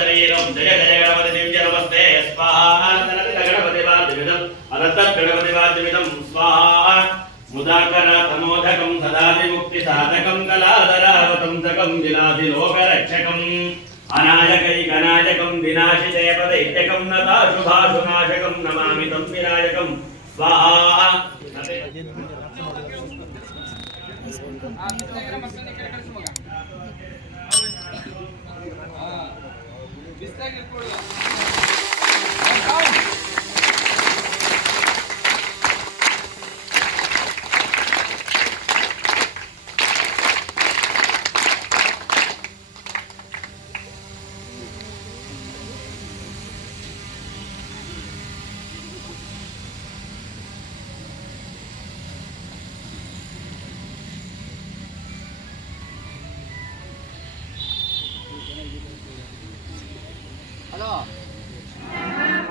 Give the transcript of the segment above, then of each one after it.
शरीरं जय जय गणपति दिव्य नमस्ते स्वाहा गणपति वाद्यमिदम् अनन्तत् गणपति वाद्यमिदं स्वाहा मुदाकर तमोधकं सदाति मुक्ति साधकं कलाधरावतंसकं विलासि लोकरक्षकम् अनायकैकनायकं विनाशिते पदैत्यकं नताशुभाशुनाशकं नमामि तं विनायकं स्वाहा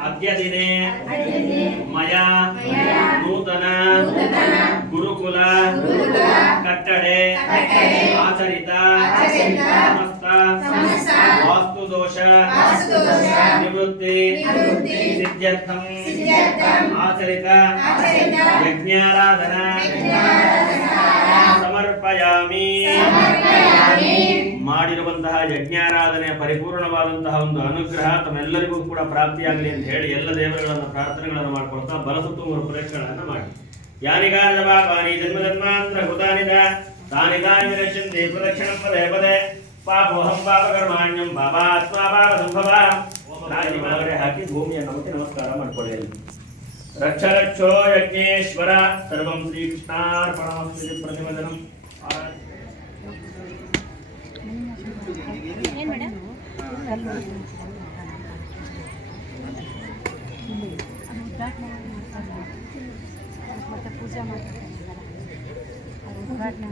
अद्य दिने मया नूतन गुरुकुल कट्टडे आचरित समस्त वास्तुदोष निवृत्ति सिद्ध्यर्थं आचरित यज्ञाराधना समर्पयामि ಮಾಡಿರುವಂತಹ ಯಜ್ಞಾರಾಧನೆಯ ಪರಿಪೂರ್ಣವಾದಂತಹ ಒಂದು ಅನುಗ್ರಹ ತಮ್ಮೆಲ್ಲರಿಗೂ ಕೂಡ ಪ್ರಾಪ್ತಿಯಾಗಲಿ ಅಂತ ಹೇಳಿ ಎಲ್ಲ ದೇವರುಗಳನ್ನು ಪ್ರಾರ್ಥನೆಗಳನ್ನು ಮಾಡ್ಕೊಳ್ತಾ ಬಲಸುತ್ತು ಮೂರು ಪ್ರದಕ್ಷಿಣೆಗಳನ್ನು ಮಾಡಿ ಯಾನಿಗಾದ ಪಾಪಾನಿ ಜನ್ಮ ಜನ್ಮಾಂತರ ಕೃತಾನಿದ ತಾನಿದಾನಿ ವಿರಕ್ಷಂತೆ ಪ್ರದಕ್ಷಿಣಂ ಪದೇ ಪದೇ ಪಾಪೋಹಂ ಪಾಪಕರ್ಮಾಣ್ಯಂ ಪಾಪಾತ್ಮ ಪಾಪ ಸಂಭವ ರಾಜಿ ಒಳಗಡೆ ಹಾಕಿ ಭೂಮಿಯ ನಮಗೆ ನಮಸ್ಕಾರ ಮಾಡ್ಕೊಳ್ಳಿ. ರಕ್ಷ ರಕ್ಷೋ ಯಜ್ಞೇಶ್ವರ ಸರ್ವಂ ಶ್ರೀಕೃಷ್ಣಾರ್ಪಣಮಸ್ತು ಪ್ರತಿಮದನಂ. ಏನು ಮೇಡಮ್ ಮತ್ತೆ ಪೂಜೆ ಮಾಡ್ತಾರೆ ಉದ್ಘಾಟನೆ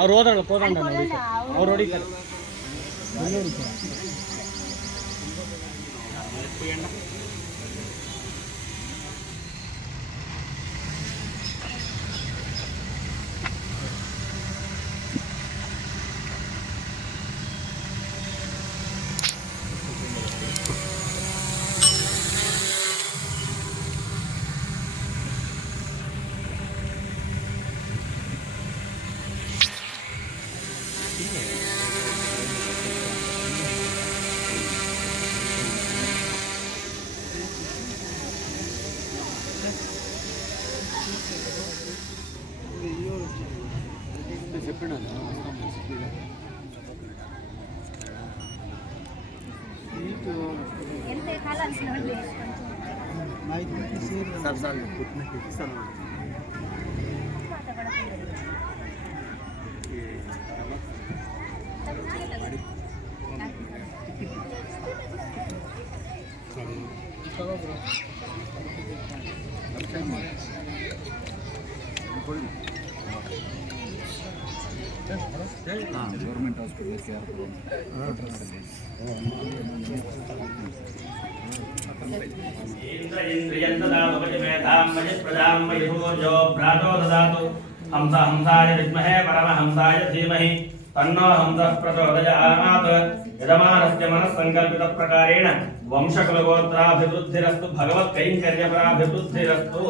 ಅವ್ರು ಹೋದಲ್ಲ ಕೋದಂಡ ಅವ್ರು ಹೊಡಿತಾರೆ. गवर्नमेंट हॉस्पिटल हंसाय विद्महे परमहंसाय धीमहि तन्नो हंसः प्रचोदयात्. यजमानस्य मनस्संकल्पित प्रकारेण वंशकुलगोत्राभिवृद्धिरस्तु भगवत्कैंकर्यपराभिवृद्धिरस्तु.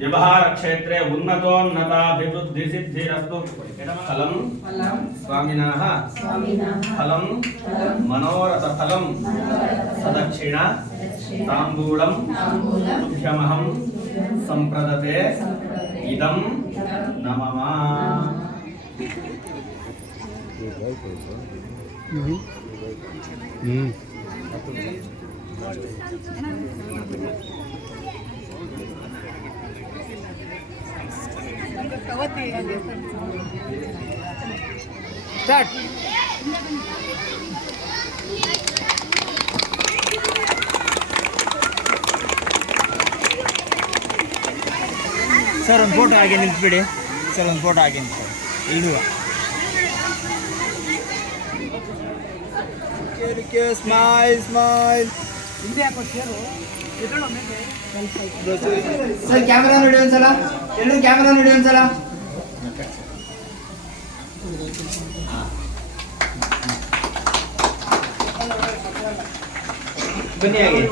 व्यवहार क्षेत्रे उन्नतोन्नताभिवृद्धिसिद्धिरस्तु. फलं स्वामिनः फलं मनोरथफलं सदक्षिण ताम्बूलं तुभ्यमहं संप्रदते इदं नमः. स्टार्ट. ಸರ್ ಒಂದು ಫೋಟೋ ಹಾಗೆ ನಿಲ್ಲಿಸ್ಬಿಡಿ. ಸರ್ ಒಂದು ಫೋಟೋ ಹಾಕಿ ಸರ್ ಇಡುವ. Smile smile. ಸರ್ ಕ್ಯಾಮೆರಾ ನೋಡಿ ಒಂದ್ಸಲ, ಎಲ್ಲರೂ ಕ್ಯಾಮೆರಾ ನೋಡಿ ಒಂದ್ಸಲ. ಬನ್ನಿ ಹಾಗೆ.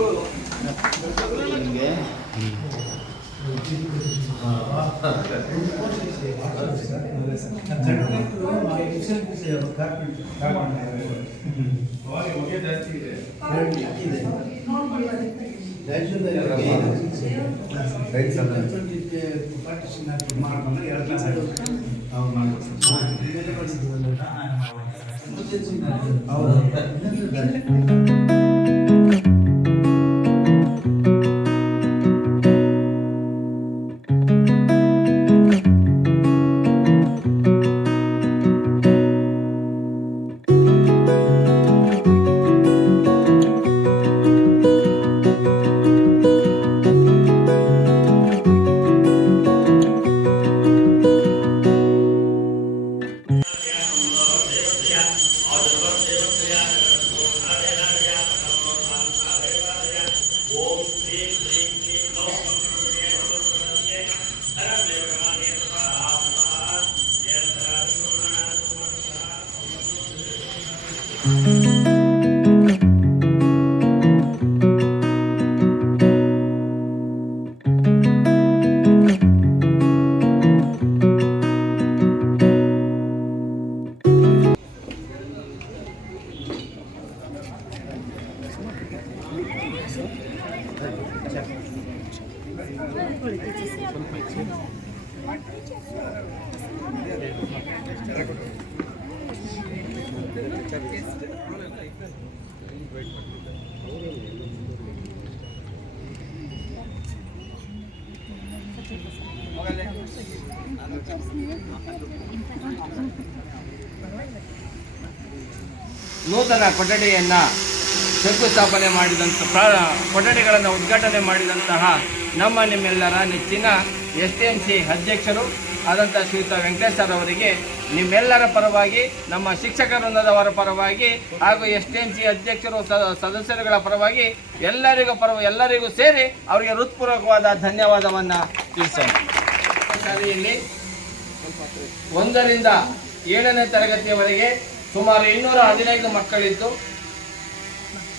ನೂತನ ಕೊಠಡಿಯನ್ನು ಶಂಕುಸ್ಥಾಪನೆ ಮಾಡಿದಂಥ ಕೊಠಡಿಗಳನ್ನು ಉದ್ಘಾಟನೆ ಮಾಡಿದಂತಹ ನಿಮ್ಮೆಲ್ಲರ ನೆಚ್ಚಿನ STMC ಅಧ್ಯಕ್ಷರು ಆದಂಥ ಶ್ರೀಯುತ ವೆಂಕಟೇಶ್ ಸರ್ ಅವರಿಗೆ ನಿಮ್ಮೆಲ್ಲರ ಪರವಾಗಿ, ನಮ್ಮ ಶಿಕ್ಷಕ ವೃಂದದವರ ಪರವಾಗಿ ಹಾಗೂ STMC ಅಧ್ಯಕ್ಷರು ಸದಸ್ಯರುಗಳ ಪರವಾಗಿ ಎಲ್ಲರಿಗೂ ಸೇರಿ ಅವರಿಗೆ ಹೃತ್ಪೂರ್ವಕವಾದ ಧನ್ಯವಾದವನ್ನು ತಿಳಿಸೋಣ. ಶಾಲೆಯಲ್ಲಿ 1ರಿಂದ 7ನೇ ತರಗತಿಯವರೆಗೆ ಸುಮಾರು 215 ಮಕ್ಕಳಿದ್ದು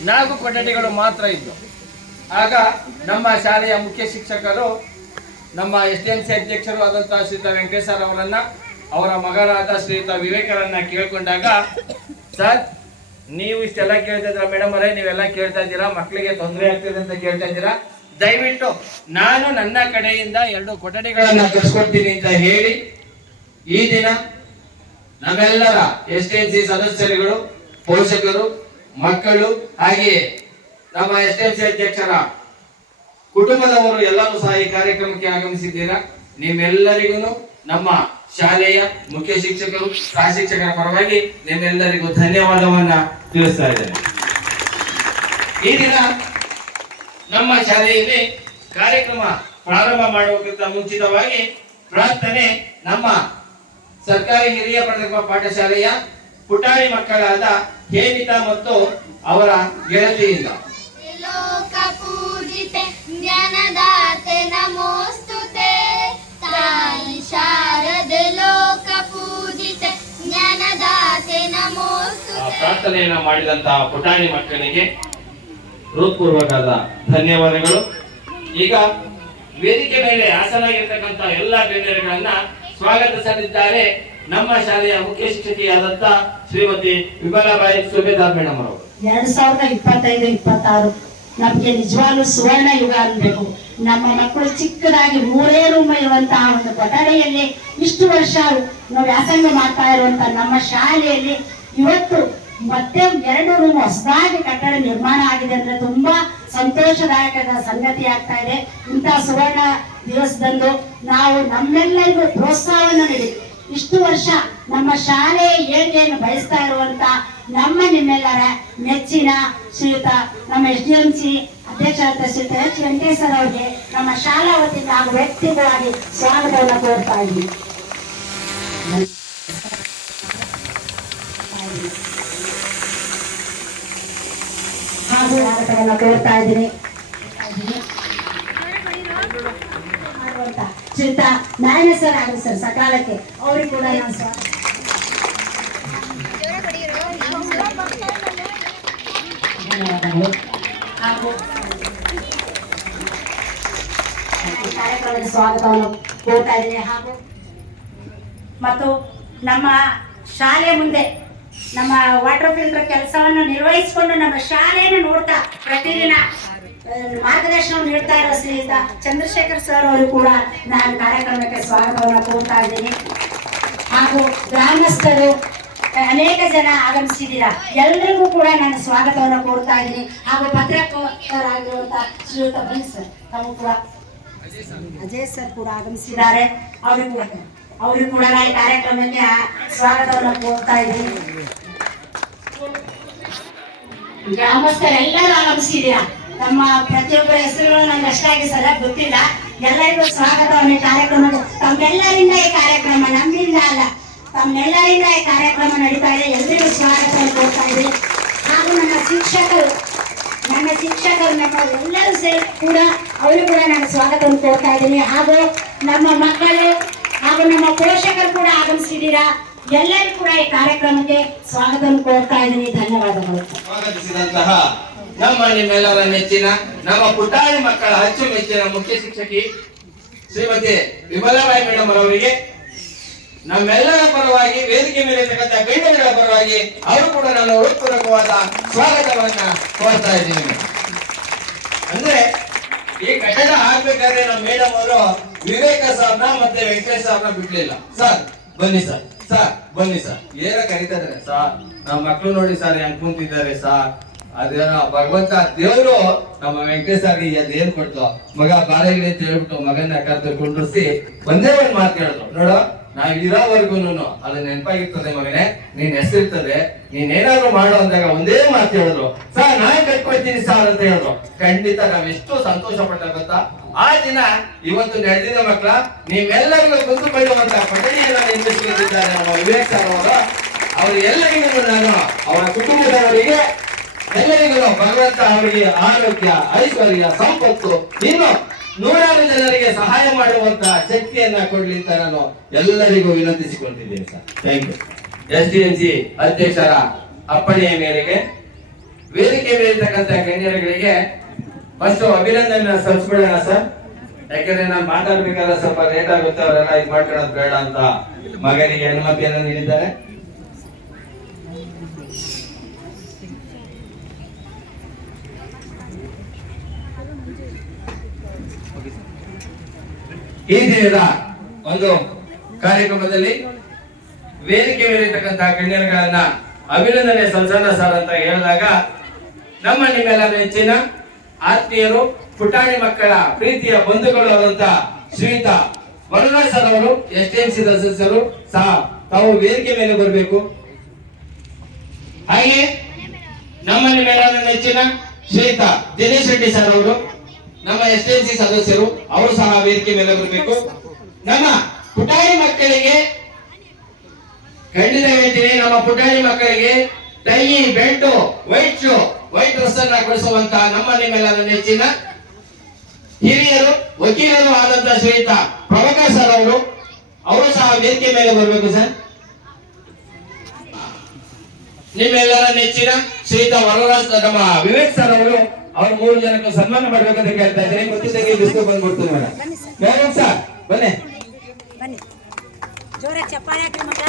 4 ಕೊಠಡಿಗಳು ಮಾತ್ರ ಇದ್ದು, ಆಗ ನಮ್ಮ ಶಾಲೆಯ ಮುಖ್ಯ ಶಿಕ್ಷಕರು ನಮ್ಮ STMC ಅಧ್ಯಕ್ಷರು ಆದಂತಹ ಶ್ರೀಯುತ ವೆಂಕಟೇಶ್ ಸರ್ ಅವರನ್ನ, ಅವರ ಮಗನಾದ ಶ್ರೀಯುತ ವಿವೇಕರನ್ನ ಕೇಳ್ಕೊಂಡಾಗ, ಸರ್ ನೀವು ಇಷ್ಟೆಲ್ಲ ಕೇಳ್ತಾ ಇದ್ದೀರಾ ಮೇಡಮ್ ಅವರೇ, ನೀವೆಲ್ಲ ಕೇಳ್ತಾ ಇದ್ದೀರಾ, ಮಕ್ಕಳಿಗೆ ತೊಂದರೆ ಆಗ್ತಿದೆ ಅಂತ ಕೇಳ್ತಾ ಇದ್ದೀರಾ, ದಯವಿಟ್ಟು ನಾನು ನನ್ನ ಕಡೆಯಿಂದ 2 ಕೊಠಡಿಗಳನ್ನ ಕಳಿಸ್ಕೊಡ್ತೀನಿ ಅಂತ ಹೇಳಿ ಈ ದಿನ ನಮ್ಮೆಲ್ಲರ STMC ಸದಸ್ಯರುಗಳು, ಪೋಷಕರು, ಮಕ್ಕಳು ಹಾಗೆಯೇ ನಮ್ಮ STMC ಅಧ್ಯಕ್ಷರ ಕುಟುಂಬದವರು ಎಲ್ಲರೂ ಸಹ ಈ ಕಾರ್ಯಕ್ರಮಕ್ಕೆ ಆಗಮಿಸಿದ್ದೀರಾ. ನಿಮ್ಮೆಲ್ಲರಿಗೂ ನಮ್ಮ ಶಾಲೆಯ ಮುಖ್ಯ ಶಿಕ್ಷಕರು, ಸಹ ಶಿಕ್ಷಕರ ಪರವಾಗಿ ನಿಮ್ಮೆಲ್ಲರಿಗೂ ಧನ್ಯವಾದವನ್ನ ತಿಳಿಸ್ತಾ ಇದ್ದೇನೆ. ಈ ದಿನ ನಮ್ಮ ಶಾಲೆಯಲ್ಲಿ ಕಾರ್ಯಕ್ರಮ ಪ್ರಾರಂಭ ಮಾಡುವುದಕ್ಕಿಂತ ಮುಂಚಿತವಾಗಿ ಪ್ರಾರ್ಥನೆ ನಮ್ಮ ಸರ್ಕಾರಿ ಹಿರಿಯ ಪ್ರಾಥಮಿಕ ಪಾಠಶಾಲೆಯ ಪುಟಾಣಿ ಮಕ್ಕಳಾದ ಹೇಮಿತಾ ಮತ್ತು ಅವರ ಗೆಳತಿಯಿಂದ. ಲೋಕ ಪೂಜಿತೆ ಜ್ಞಾನದಾತೆ ನಮೋಸ್ತುತೆ, ತಾಯಿ ಶಾರದೆ ಲೋಕ ಪೂಜಿತೆ ಜ್ಞಾನದಾತೆ ನಮೋಸ್ತುತೆ. ಪ್ರಾರ್ಥನೆಯನ್ನ ಮಾಡಿದಂತಹ ಪುಟಾಣಿ ಮಕ್ಕಳಿಗೆ ಹೃತ್ಪೂರ್ವಕವಾದ ಧನ್ಯವಾದಗಳು. ಈಗ ವೇದಿಕೆ ಮೇಲೆ ಹಾಸನಾಗಿರ್ತಕ್ಕಂಥ ಎಲ್ಲಾ ಗಣ್ಯರುಗಳನ್ನ ಸ್ವಾಗತಿಸಲಿದ್ದಾರೆ ನಮ್ಮ ಶಾಲೆಯ ಮುಖ್ಯ ಶಿಕ್ಷಕಿಯಾದಂತ ಶ್ರೀಮತಿ ವಿಮಲಾಬಾಯಿ ಸುಬೇದಾರ್ ಮೇಡಮ್ ಅವರು. 2025-26 ನಮ್ಗೆ ನಿಜವಾಗ್ಲೂ ಸುವರ್ಣ ಯುಗ ಅನ್ಬೇಕು. ನಮ್ಮ ಮಕ್ಕಳು ಚಿಕ್ಕದಾಗಿ 3 ರೂಮ್ ಇರುವಂತಹ ಒಂದು ಕೊಠಡಿಯಲ್ಲಿ ಇಷ್ಟು ವರ್ಷ ನಾವು ವ್ಯಾಸಂಗ ಮಾಡ್ತಾ ಇರುವಂತ ನಮ್ಮ ಶಾಲೆಯಲ್ಲಿ ಇವತ್ತು ಮತ್ತೆ 2 ರೂಮ್ ಹೊಸದಾಗಿ ಕಟ್ಟಡ ನಿರ್ಮಾಣ ಆಗಿದೆ ಅಂದ್ರೆ ತುಂಬಾ ಸಂತೋಷದಾಯಕದ ಸಂಗತಿ ಆಗ್ತಾ ಇದೆ. ಇಂತಹ ಸುವರ್ಣ ದಿವಸದಂದು ನಾವು ನಮ್ಮೆಲ್ಲರಿಗೂ ಪ್ರೋತ್ಸಾಹವನ್ನು ನೀಡಿ ಇಷ್ಟು ವರ್ಷ ನಮ್ಮ ಶಾಲೆ ಏನೇನು ಬಯಸ್ತಾ ಇರುವಂತ ನಿಮ್ಮೆಲ್ಲರ ನೆಚ್ಚಿನ ಶ್ರೀಯುತ ನಮ್ಮ SDMC ಅಧ್ಯಕ್ಷರಾದ ಶ್ರೀಯುತ H. ವೆಂಕಟೇಶ್ ಅವರಿಗೆ ನಮ್ಮ ಶಾಲಾ ವತಿಯಿಂದ ಹಾಗೂ ವ್ಯಕ್ತಿಗಳಾಗಿ ಸ್ವಾಗತವನ್ನು ಕೋರ್ತಾ ಇದ್ದೀವಿ. ಹಾಗೂ ಆಟವನ್ನು ತೋರ್ತಾ ಇದ್ದೀನಿ ಶ್ರೀಯುತ ನಾರಾಯಣ ಸರ್ ಹಾಗೂ ಸರ್ ಸಕಾಲಕ್ಕೆ ಅವ್ರಿಗೆ ಕೂಡ ನಾನು ಧನ್ಯವಾದಗಳು. ಹಾಗೂ ಈ ಕಾರ್ಯಕ್ರಮದ ಸ್ವಾಗತವನ್ನು ಕೋರ್ತಾ ಇದ್ದೀನಿ. ಹಾಗೂ ಮತ್ತು ನಮ್ಮ ಶಾಲೆ ಮುಂದೆ ನಮ್ಮ ವಾಟರ್ ಫಿಲ್ಟರ್ ಕೆಲಸವನ್ನು ನಿರ್ವಹಿಸಿಕೊಂಡು ನಮ್ಮ ಶಾಲೆಯನ್ನು ನೋಡ್ತಾ ಪ್ರತಿದಿನ ಮಾರ್ಗದರ್ಶನ ನೀಡ್ತಾ ಇರುವ ಶ್ರೀಯುತ ಚಂದ್ರಶೇಖರ್ ಸರ್ ಅವರು ಕೂಡ ನಾನು ಕಾರ್ಯಕ್ರಮಕ್ಕೆ ಸ್ವಾಗತವನ್ನು ಕೋರ್ತಾ ಇದ್ದೀನಿ. ಹಾಗೂ ಗ್ರಾಮಸ್ಥರು ಅನೇಕ ಜನ ಆಗಮಿಸಿದ್ದೀರಾ, ಎಲ್ಲರಿಗೂ ಕೂಡ ನಾನು ಸ್ವಾಗತವನ್ನು ಕೋರ್ತಾ ಇದ್ದೀನಿ. ಹಾಗೂ ಪತ್ರಕರ್ತರಾಗಿರುವಂತಹ ಶ್ರೀಯುತ ಬನ್ನಿ ಸರ್, ತಾವು ಕೂಡ ಅಜಯ್ ಸರ್ ಕೂಡ ಆಗಮಿಸಿದ್ದಾರೆ. ಅವ್ರಿಗೂ ಕೂಡ ನಾನು ಕಾರ್ಯಕ್ರಮಕ್ಕೆ ಸ್ವಾಗತವನ್ನು ಕೋರ್ತಾ ಇದ್ದೀನಿ. ಗ್ರಾಮಸ್ಥರೆಲ್ಲರೂ ಆಗಮಿಸಿದ್ದೀರಾ. ನಮ್ಮ ಪ್ರತಿಯೊಬ್ಬರ ಹೆಸರುಗಳು ನನಗೆ ಅಷ್ಟಾಗಿ ಸರಿಯಾಗಿ ಗೊತ್ತಿಲ್ಲ. ಎಲ್ಲರಿಗೂ ಸ್ವಾಗತವನ್ನು ಕಾರ್ಯಕ್ರಮಕ್ಕೆ. ತಮ್ಮೆಲ್ಲರಿಂದ ಈ ಕಾರ್ಯಕ್ರಮ, ನಮ್ಮಿಂದ ಅಲ್ಲ, ತಮ್ಮೆಲ್ಲರಿಂದ ಈ ಕಾರ್ಯಕ್ರಮ ನಡೀತಾ ಇದೆ. ಎಲ್ಲರಿಗೂ ಸ್ವಾಗತವನ್ನು ಕೋರ್ತಾ ಇದ್ದೀನಿ. ಹಾಗೂ ನನ್ನ ಶಿಕ್ಷಕರು ನಮ್ಮ ಎಲ್ಲರೂ ಸೇರಿ ಕೂಡ ಅವರಿಗೂ ಕೂಡ ನಾನು ಸ್ವಾಗತವನ್ನು ಕೋರ್ತಾ ಇದ್ದೀನಿ. ಹಾಗೂ ನಮ್ಮ ಮಕ್ಕಳು ಹಾಗೂ ನಮ್ಮ ಪೋಷಕರು ಕೂಡ ಆಗಮಿಸಿದ್ದೀರಾ. ಎಲ್ಲರಿಗೂ ಕೂಡ ಈ ಕಾರ್ಯಕ್ರಮಕ್ಕೆ ಸ್ವಾಗತವನ್ನು ಕೋರ್ತಾ ಇದ್ದೀನಿ. ಧನ್ಯವಾದಗಳು. ಸ್ವಾಗತಿಸಿದಂತಹ ನಮ್ಮ ನಿಮ್ಮೆಲ್ಲರ ನೆಚ್ಚಿನ ನಮ್ಮ ಪುಟಾಣಿ ಮಕ್ಕಳ ಅಚ್ಚುಮೆಚ್ಚಿನ ಮುಖ್ಯ ಶಿಕ್ಷಕಿ ಶ್ರೀಮತಿ ವಿಮಲಾಬಾಯಿ ಮೇಡಮ್ ಅವರಿಗೆ ನಮ್ಮೆಲ್ಲರ ಪರವಾಗಿ, ವೇದಿಕೆ ಮೇಲೆ ಇರ್ತಕ್ಕಂಥ ಗಣ್ಯರ ಪರವಾಗಿ ಅವರು ಕೂಡ ನಾನು ಹೃತ್ಪೂರ್ವಕವಾದ ಸ್ವಾಗತವನ್ನ ಕೋರ್ತಾ ಇದ್ದೀನಿ. ಅಂದ್ರೆ ಈ ಕಟ್ಟಡ ಹಾಕ್ಬೇಕಾದ್ರೆ ನಮ್ಮ ಮೇಡಮ್ ಅವರು ವಿವೇಕ ಸಾರ್ನ ಮತ್ತೆ ವೆಂಕಟೇಶ್ ಸಾರ್ನ ಬಿಡ್ಲಿಲ್ಲ. ಸರ್ ಬನ್ನಿ ಸರ್, ಸರ್ ಬನ್ನಿ ಸರ್, ಏನ ಕರೀತಾ ಇದಾರೆ ಸರ್, ನಮ್ಮ ಮಕ್ಕಳು ನೋಡಿ ಸರ್ ಹೆಂಗ್ ಕುಂತಿದ್ದಾರೆ ಸರ್. ಅದೇನೋ ಭಗವಂತ ದೇವರು ನಮ್ಮ ವೆಂಕಟೇಶ್ ಸರ್ಗೆ ಅದೇನ್ ಕೊಡ್ತು, ಮಗ ಬಾಳೆಗಿರಿ ಅಂತ ಹೇಳ್ಬಿಟ್ಟು ಮಗನ ಕರೆದು ಕುಂಡ್ರಿಸಿ ಒಂದೇ ಒಂದ್ ಮಾತು ಹೇಳಿದ್ರು, ನೋಡು ನಾವ್ ಇರೋವರೆಗೂ ಅದು ನೆನಪಾಗಿರ್ತದೆ ಮಗನೇ, ನೀನ್ ಹೆಸರಿರ್ತದೆ, ನೀನ್ ಏನಾದ್ರು ಮಾಡು ಅಂದಾಗ ಒಂದೇ ಮಾತು ಹೇಳಿದ್ರು, ಸರ್ ನಾನ್ ಕಟ್ಕೊಳ್ತೀನಿ ಸರ್ ಅಂತ ಹೇಳಿದ್ರು. ಖಂಡಿತ ನಾವ್ ಎಷ್ಟು ಸಂತೋಷ ಪಟ್ಟ ಗೊತ್ತಾ. ಆ ದಿನ ಇವತ್ತು ನಡೆದಿದ ಮಕ್ಕಳ ನಿಮ್ಮೆಲ್ಲರಿಗೂ ಕುಂದುಕೊಳ್ಳುವಂತ ಕೊಠಡಿಯನ್ನು ನಿರ್ಮಿಸಿದ್ದಾರೆ ನಮ್ಮ ವಿವೇಕ್ ಸರ್ ಅವರು. ಅವ್ರು ಎಲ್ಲರಿಗೂ ನಾನು ಅವರ ಕುಟುಂಬದವರಿಗೆ ಎಲ್ಲರಿಗೂ ಭಗವಂತ ಅವರಿಗೆ ಆರೋಗ್ಯ, ಐಶ್ವರ್ಯ, ಸಂಪತ್ತು, ಇನ್ನು ನೂರಾರು ಜನರಿಗೆ ಸಹಾಯ ಮಾಡುವಂತ ಶಕ್ತಿಯನ್ನ ಕೊಡ್ಲಿ ಅಂತ ನಾನು ಎಲ್ಲರಿಗೂ ವಿನಂತಿಸಿಕೊಳ್ತಿದ್ದೀನಿ ಸರ್. Thank you. SDNC ಅಧ್ಯಕ್ಷರ ಅಪ್ಪಣೆಯ ಮೇರೆಗೆ ವೇದಿಕೆ ಮೇಲಿರ್ತಕ್ಕಂಥ ಗಣ್ಯರುಗಳಿಗೆ ಫಸ್ಟ್ ಅಭಿನಂದನೆ ಸಲ್ಲಿಸ್ಬಿಡೋಣ ಸರ್. ಯಾಕಂದ್ರೆ ನಾನು ಮಾತಾಡ್ಬೇಕಾದ್ರೆ ಸ್ವಲ್ಪ ಲೇಟ್ ಆಗುತ್ತೆ, ಅವರೆಲ್ಲ ಇದು ಮಾಡ್ಕೊಳ್ಳೋದು ಬೇಡ ಅಂತ ಮಗನಿಗೆ ಅನುಮತಿಯನ್ನು ನೀಡಿದ್ದಾರೆ. ಈ ದಿನದ ಒಂದು ಕಾರ್ಯಕ್ರಮದಲ್ಲಿ ವೇದಿಕೆ ಮೇಲಿರ್ತಕ್ಕಂತಹ ಗಣ್ಯರುಗಳನ್ನ ಅಭಿನಂದನೆ ಸಲ್ಲಿಸೋಣ ಸರ್ ಅಂತ ಹೇಳಿದಾಗ ನಮ್ಮ ನಿಮ್ಮೆಲ್ಲ ನೆಚ್ಚಿನ ಆತ್ಮೀಯರು, ಪುಟಾಣಿ ಮಕ್ಕಳ ಪ್ರೀತಿಯ ಬಂಧುಗಳು ಆದಂತ ಶ್ರೀಯುತ ವರುಣರಾಜ್ ಸರ್ ಅವರು, SDNC ಸದಸ್ಯರು ಸಹ ತಾವು ವೇದಿಕೆ ಮೇಲೆ ಬರಬೇಕು. ಹಾಗೆ ನಮ್ಮ ನಿಮ್ಮೆಲ್ಲ ನೆಚ್ಚಿನ ಶ್ರೀಯುತ ದಿನೇಶ್ ರೆಡ್ಡಿ ಸರ್ ಅವರು, ನಮ್ಮ SDNC ಸದಸ್ಯರು, ಅವರು ಸಹ ವೇದಿಕೆ ಮೇಲೆ ಬರಬೇಕು. ನಮ್ಮ ಪುಟಾಣಿ ಮಕ್ಕಳಿಗೆ ಖಂಡಿತ ಹೇಳ್ತೀನಿ, ನಮ್ಮ ಪುಟಾಣಿ ಮಕ್ಕಳಿಗೆ tie, belt, white shoe, white dress ಅನ್ನ ಕೊಡಿಸುವಂತ ನಮ್ಮ ನಿಮ್ಮೆಲ್ಲರ ನೆಚ್ಚಿನ ಹಿರಿಯರು, ವಕೀಲರು ಆದಂತ ಶ್ರೀಯುತ ಪ್ರಭಾಕರ್ ಸರ್ ಅವರು ಸಹ ವೇದಿಕೆ ಮೇಲೆ ಬರಬೇಕು ಸರ್. ನಿಮ್ಮೆಲ್ಲರ ನೆಚ್ಚಿನ ಶ್ರೀಯುತ ವರರಾಜ್, ನಮ್ಮ ವಿವೇಕ್ ಸರ್ ಅವರು 3 ಜನಕ್ಕೂ ಸನ್ಮಾನ ಮಾಡ್ಬೇಕಂತ ಕೇಳ್ತಾ ಇದ್ದೀನಿ. ಗೊತ್ತಿದ್ದಂಗೆ ಬಿಸ್ಕು ಬಂದ್ಬಿಡ್ತೀನಿ ಮೇಡಮ್ ಸರ್, ಬನ್ನಿ ಬನ್ನಿ, ಜೋರ ಚಪ್ಪಾಳೆ ಹಾಕಿ ಮಗ.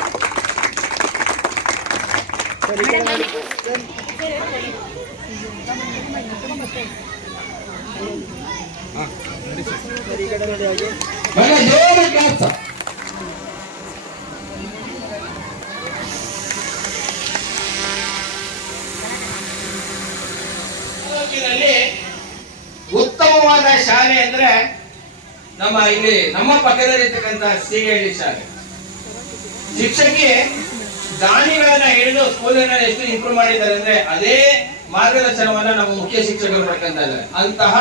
ಜೋರ ಕ್ಲಾಸ್. ಉತ್ತಮವಾದ ಶಾಲೆ ಅಂದ್ರೆ ನಮ್ಮ ಪಕ್ಕದಲ್ಲಿರ್ತಕ್ಕಂಥ ಸಿಗಹಳ್ಳಿ ಶಾಲೆ. ಶಿಕ್ಷಕಿ ದಾನಿಗಳನ್ನ ಹಿಡಿದು ಸ್ಕೂಲನ್ನ ಎಷ್ಟು ಇಂಪ್ರೂವ್ ಮಾಡಿದ್ದಾರೆ ಅಂದ್ರೆ ಅದೇ ಮಾರ್ಗದರ್ಶನವನ್ನ ನಮ್ಮ ಮುಖ್ಯ ಶಿಕ್ಷಕರು ಪಡ್ಕೊಂತ ಇದ್ದಾರೆ. ಅಂತಹ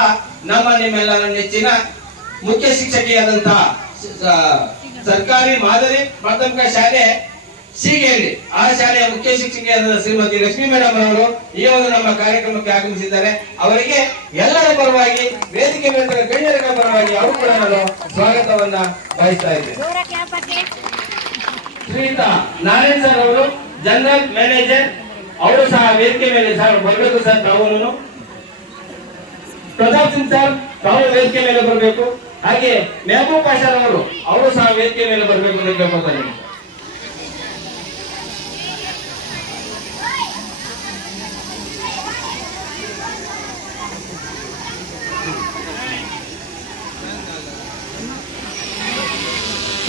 ನಮ್ಮ ನಿಮ್ಮೆಲ್ಲರ ನೆಚ್ಚಿನ ಮುಖ್ಯ ಶಿಕ್ಷಕಿಯಾದಂತಹ ಸರ್ಕಾರಿ ಮಾದರಿ ಪ್ರಾಥಮಿಕ ಶಾಲೆ ಸೀಗೇರಿ, ಆ ಶಾಲೆಯ ಮುಖ್ಯ ಶಿಕ್ಷಕಿಯಾದ ಶ್ರೀಮತಿ ಲಕ್ಷ್ಮೀ ಮೇಡಮ್ ಅವರು ಈ ಒಂದು ನಮ್ಮ ಕಾರ್ಯಕ್ರಮಕ್ಕೆ ಆಗಮಿಸಿದ್ದಾರೆ. ಅವರಿಗೆ ಎಲ್ಲರ ಪರವಾಗಿ, ವೇದಿಕೆ ಮೇಲೆ ಗಣ್ಯರ ಪರವಾಗಿ ಅವರು ಕೂಡ ನಾನು ಸ್ವಾಗತವನ್ನ ಬಯಸ್ತಾ ಇದ್ದೇನೆ. ಶ್ರೀಯುತ ನಾರಾಯಣ್ ಸರ್ ಅವರು ಜನರಲ್ ಮ್ಯಾನೇಜರ್, ಅವರು ಸಹ ವೇದಿಕೆ ಮೇಲೆ ಸರ್ ಬರಬೇಕು ಸರ್. ತಾವು ಪ್ರತಾಪ್ ಸಿಂಗ್ ಸರ್ ತಾವು ವೇದಿಕೆ ಮೇಲೆ ಬರಬೇಕು. ಹಾಗೆ ಮೆಹಬೂಬ್ ಪಾಷರ್ ಅವರು ಸಹ ವೇದಿಕೆ ಮೇಲೆ ಬರಬೇಕು ಅಂತ ಕೇಳ್ಕೊತಾರೆ.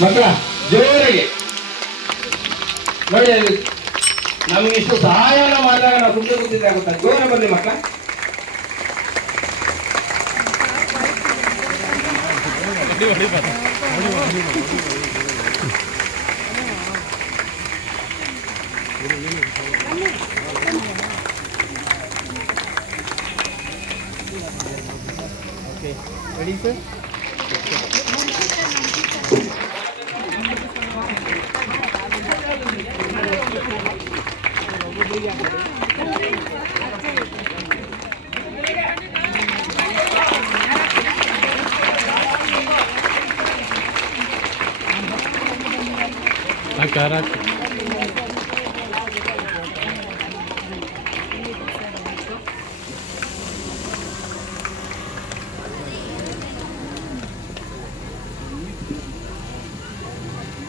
ಮಕ್ಕಳ ಜೋರಿಗೆ ನೋಡಿ, ನಮಗೆ ಇಷ್ಟು ಸಹಾಯವನ್ನು ಮಾಡಿದಾಗ ನಾವು ಸುಮ್ಮನೆ ಕೂತಿದ್ರೆ ಆಗುತ್ತಾ? ಜೋರ ಬರಲಿ ಮಕ್ಕಳ. Ready sir?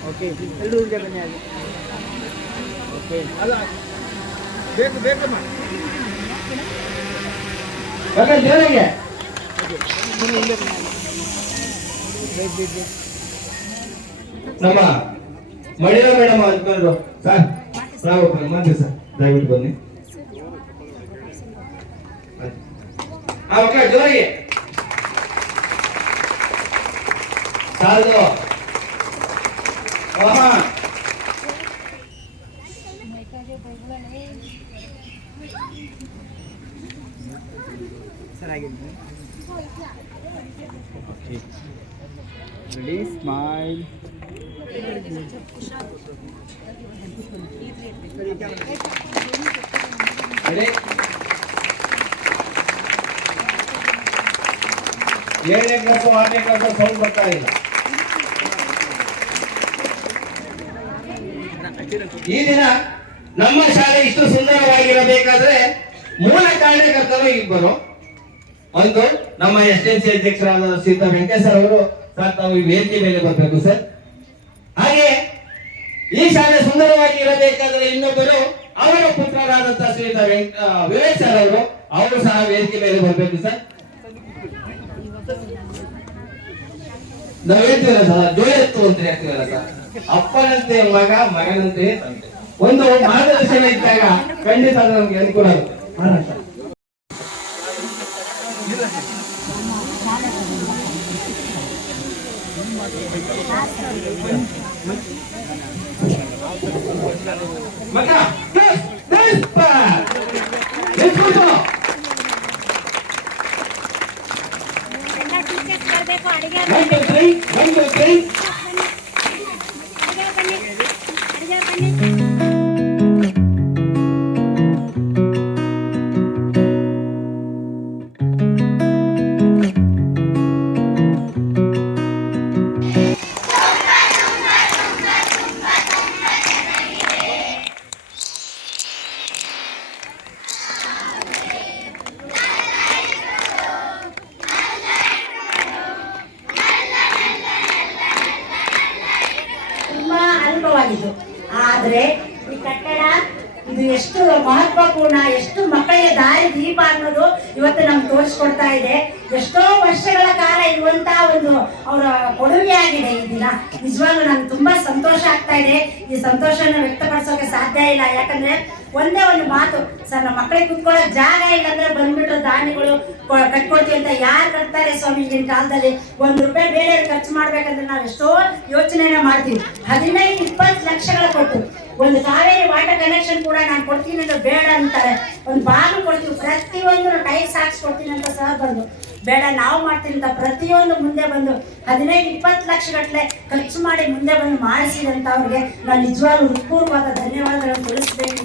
ಓಕೆ, ಎಲ್ಲರೂ ಈಗ ಬನ್ನಿ ಆಗಿ. ಓಕೆ, ಅಲ್ಲ ಬೇಕು ಬೇಕಮ್ಮ ಜೋರಿಗೆ ನಮ್ಮ ಮಡಿಯ ಮೇಡಮ್ ಹಸ್ಬೆಂಡು ಸರ್, ನಾವು ಮಂದಿ ಸರ್, ದಯವಿಟ್ಟು ಬನ್ನಿ. ಮಕ್ಕಳ ಜೋರಿಗೆ ಸಾಲದು. ಸರ್ ಆಗಿದ್ದೀನಿ. Ready, smile. ಏಳನೇ ಕ್ಲಾಸು 6ನೇ ಕ್ಲಾಸು ಸೌಂಡ್ ಬರ್ತಾ ಇಲ್ಲ. ಈ ದಿನ ನಮ್ಮ ಶಾಲೆ ಇಷ್ಟು ಸುಂದರವಾಗಿರಬೇಕಾದ್ರೆ ಮೂಲ ಕಾರಣಕರ್ತರು ಇಬ್ಬರು. ಒಂದು ನಮ್ಮ SNC ಅಧ್ಯಕ್ಷರಾದ ಶ್ರೀಯುತ ವೆಂಕಟೇಶ್ ಸರ್ ಅವರು. ಸರ್, ತಾವು ಈ ವೇದಿಕೆ ಮೇಲೆ ಬರಬೇಕು ಸರ್. ಹಾಗೆ ಈ ಶಾಲೆ ಸುಂದರವಾಗಿ ಇರಬೇಕಾದ್ರೆ ಇನ್ನೊಬ್ಬರು ಅವರ ಪುತ್ರರಾದಂತಹ ಶ್ರೀಯುತ ವಿವೇಕ್ ಸರ್ ಅವರು ಸಹ ವೇದಿಕೆ ಮೇಲೆ ಬರಬೇಕು ಸರ್. ನಾವ್ ಹೇಳ್ತೀವಲ್ಲ ಸರ್, ಜೋಯತ್ತು ಅಂತ ಹೇಳ್ತೀವಲ್ಲ ಸರ್, ಅಪ್ಪನಂತೆ ಮಗ, ಮಗನಂತೆ ತಂದೆ. ಒಂದು ಮಾರ್ಗದರ್ಶನ ಇದ್ದಾಗ ಖಂಡಿತ ನಮ್ಗೆ ಅನುಕೂಲ ಆಗುತ್ತೆ. ಮಗ ಆದ್ರೆ ಈ ಕಟ್ಟಡ ಇದು ಎಷ್ಟು ಮಹತ್ವಪೂರ್ಣ, ಎಷ್ಟು ಮಕ್ಕಳಿಗೆ ದಾರಿ ದೀಪ ಅನ್ನೋದು ಇವತ್ತು ನಮ್ಗೆ ತೋರಿಸ್ಕೊಡ್ತಾ ಇದೆ. ಎಷ್ಟೋ ವರ್ಷಗಳ ಕಾಲ ಇರುವಂತಹ ಒಂದು ಅವರ ಕೊಡುಗೆ ಆಗಿದೆ ಈ ದಿನ. ನಿಜವಾಗ್ಲೂ ನಂಗೆ ತುಂಬಾ ಸಂತೋಷ ಆಗ್ತಾ ಇದೆ. ಈ ಸಂತೋಷನ ವ್ಯಕ್ತಪಡಿಸೋಕೆ ಸಾಧ್ಯ ಇಲ್ಲ. ಯಾಕಂದ್ರೆ ಒಂದೇ ಒಂದು ಮಾತು ಸರ್, ನಮ್ಮ ಮಕ್ಕಳಿಗೆ ಕುತ್ಕೊಳ್ಳೋ ಜಾಗ ಇಲ್ಲ ಅಂದ್ರೆ ಬಂದ್ಬಿಟ್ರು ದಾನಿಗಳು ಕಟ್ಕೊಡ್ತೀವಿ ಅಂತ ಯಾರು ಕಟ್ತಾರೆ ಸ್ವಾಮಿ? ಈಗಿನ ಕಾಲದಲ್ಲಿ ₹1 ಬೇರೆ ಖರ್ಚು ಮಾಡ್ಬೇಕಂದ್ರೆ ನಾವು ಎಷ್ಟೋ ಯೋಚನೆನ ಮಾಡ್ತೀವಿ. 15-20 ಲಕ್ಷಗಳ ಕೊಟ್ಟು ಒಂದು ಕಾವೇರಿ ವಾಟರ್ ಕನೆಕ್ಷನ್ ಕೂಡ ನಾನು ಕೊಡ್ತೀನಿ ಅಂದ್ರೆ ಬೇಡ ಅಂತಾರೆ. ಒಂದು ಬಾಗಿಲು ಕೊಡ್ತೀವಿ, ಪ್ರತಿಯೊಂದು ಟೈಲ್ಸ್ ಹಾಕ್ಸ್ಕೊಡ್ತೀನಿ ಅಂತ ಸಹ ಬಂದು ಬೇಡ ನಾವು ಮಾಡ್ತೀನಿ ಅಂತ ಪ್ರತಿಯೊಂದು ಮುಂದೆ ಬಂದು 15-20 ಲಕ್ಷ ಗಟ್ಟಲೆ ಖರ್ಚು ಮಾಡಿ ಮುಂದೆ ಬಂದು ಮಾಡಿಸಿದಂತ ಅವ್ರಿಗೆ ನಾನು ನಿಜವಾಗ್ಲೂ ಹೃತ್ಪೂರ್ವವಾದ ಧನ್ಯವಾದಗಳನ್ನು ತಿಳಿಸಬೇಕು.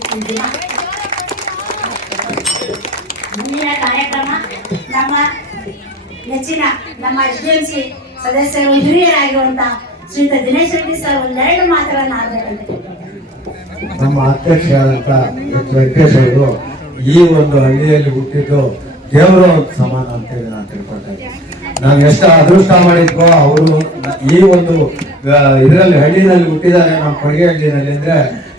ಮುಂದಿನ ಕಾರ್ಯಕ್ರಮ ನಮ್ಮ ನೆಚ್ಚಿನ ನಮ್ಮ SDMC ಸದಸ್ಯರು ಹಿರಿಯರಾಗಿರುವಂತ ಶ್ರೀಯುತ ದಿನೇಶ್ ರೆಡ್ಡಿ ಸರ್ ಒಂದೆರಡು ಮಾತುಗಳನ್ನು ಆಡಬೇಕಂತ. ನಮ್ಮ ಅಧ್ಯಕ್ಷರಾದಂಥ ವೆಂಕಟೇಶ್ ಅವರು ಈ ಒಂದು ಹಳ್ಳಿಯಲ್ಲಿ ಹುಟ್ಟಿದ್ದು ದೇವರ ಸಮಾನ ಅಂತೇಳಿ ನಾನು ತಿಳ್ಕೊಳ್ತೇನೆ. ನಾವು ಎಷ್ಟು ಅದೃಷ್ಟ ಮಾಡಿದ್ವೋ ಅವರು ಈ ಒಂದು ಇದರಲ್ಲಿ ಹಳ್ಳಿನಲ್ಲಿ ಹುಟ್ಟಿದ್ದಾರೆ, ನಮ್ಮ ಕೊಡುಗೆ ಹಳ್ಳಿನಲ್ಲಿ ಅಂದರೆ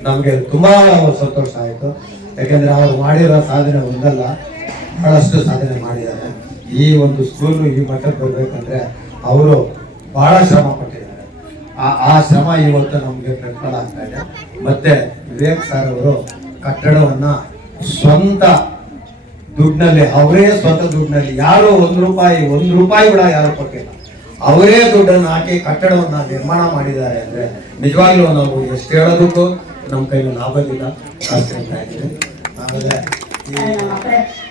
ನಮಗೆ ತುಂಬಾ ಸಂತೋಷ ಆಯಿತು. ಯಾಕೆಂದ್ರೆ ಅವರು ಮಾಡಿರೋ ಸಾಧನೆ ಒಂದಲ್ಲ, ಬಹಳಷ್ಟು ಸಾಧನೆ ಮಾಡಿದ್ದಾರೆ. ಈ ಒಂದು ಸ್ಕೂಲು ಈ ಮಟ್ಟಕ್ಕೆ ಬರಬೇಕಂದ್ರೆ ಅವರು ಬಹಳ ಶ್ರಮ ಪಟ್ಟಿದ್ದಾರೆ. ಆ ಶ್ರಮ ಇವತ್ತು ನಮಗೆ ಪ್ರತಿಫಲ ಆಗ್ತಾ ಇದೆ. ಮತ್ತೆ ವಿವೇಕ್ ಸರ್ ಅವರು ಕಟ್ಟಡವನ್ನ ಸ್ವಂತ ದುಡ್ಡಿನಲ್ಲಿ, ಅವರೇ ಸ್ವಂತ ದುಡ್ಡಿನಲ್ಲಿ, ಯಾರು ಒಂದು ರೂಪಾಯಿ ಕೂಡ ಯಾರು ಕೊಟ್ಟಿಲ್ಲ, ಅವರೇ ದುಡ್ಡನ್ನು ಹಾಕಿ ಕಟ್ಟಡವನ್ನ ನಿರ್ಮಾಣ ಮಾಡಿದ್ದಾರೆ ಅಂದ್ರೆ ನಿಜವಾಗ್ಲೂ ನಾವು ಎಷ್ಟು ಹೇಳೋದಕ್ಕೂ ನಮ್ಮ ಕೈಯಲ್ಲಿ ಲಾಭವಿಲ್ಲ. ಆಮೇಲೆ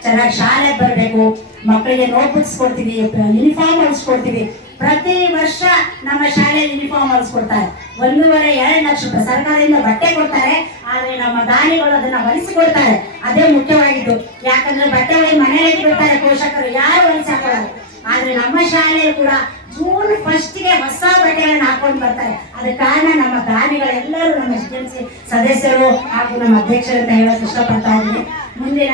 ಚೆನ್ನಾಗಿ ಶಾಲೆಗೆ ಬರಬೇಕು, ಮಕ್ಕಳಿಗೆ ನೋಟ್ಬುಕ್ಸ್ ಕೊಡ್ತೀವಿ, ಯೂನಿಫಾರ್ಮ್ ಹೊಲಿಸ್ಕೊಡ್ತೀವಿ. ಪ್ರತಿ ವರ್ಷ ನಮ್ಮ ಶಾಲೆಯಲ್ಲಿ ಯೂನಿಫಾರ್ಮ್ ಹೊಲಿಸ್ಕೊಡ್ತಾರೆ. 1.5-2 ಲಕ್ಷ ರೂಪಾಯಿ ಸರ್ಕಾರದಿಂದ ಬಟ್ಟೆ ಕೊಡ್ತಾರೆ. ಆದ್ರೆ ನಮ್ಮ ದಾನಿಗಳು ಅದನ್ನ ಹೊಲಿಸಿಕೊಡ್ತಾರೆ. ಅದೇ ಮುಖ್ಯವಾಗಿದ್ದು. ಯಾಕಂದ್ರೆ ಬಟ್ಟೆ ಹೊಲಿ ಮನೆಯಲ್ಲಿ ಬಿಡ್ತಾರೆ ಪೋಷಕರು, ಯಾರು ಹೊಲಿಸಾಕೊಳ್ಳಲ್ಲ. ಆದ್ರೆ ನಮ್ಮ ಶಾಲೆಯಲ್ಲಿ ಕೂಡ ಜೂನ್ 1ಗೆ ಹೊಸ ಬಟ್ಟೆಗಳನ್ನ ಹಾಕೊಂಡು ಬರ್ತಾರೆ. ಅದಕ್ಕೆ ಕಾರಣ ನಮ್ಮ ದಾನಿಗಳೆಲ್ಲರೂ, ನಮ್ಮ SDMC ಸದಸ್ಯರು ಹಾಗೂ ನಮ್ಮ ಅಧ್ಯಕ್ಷರು ಅಂತ ಹೇಳಕ್ ಇಷ್ಟಪಡ್ತಾ ಇದ್ದೀನಿ. ಮುಂದಿನ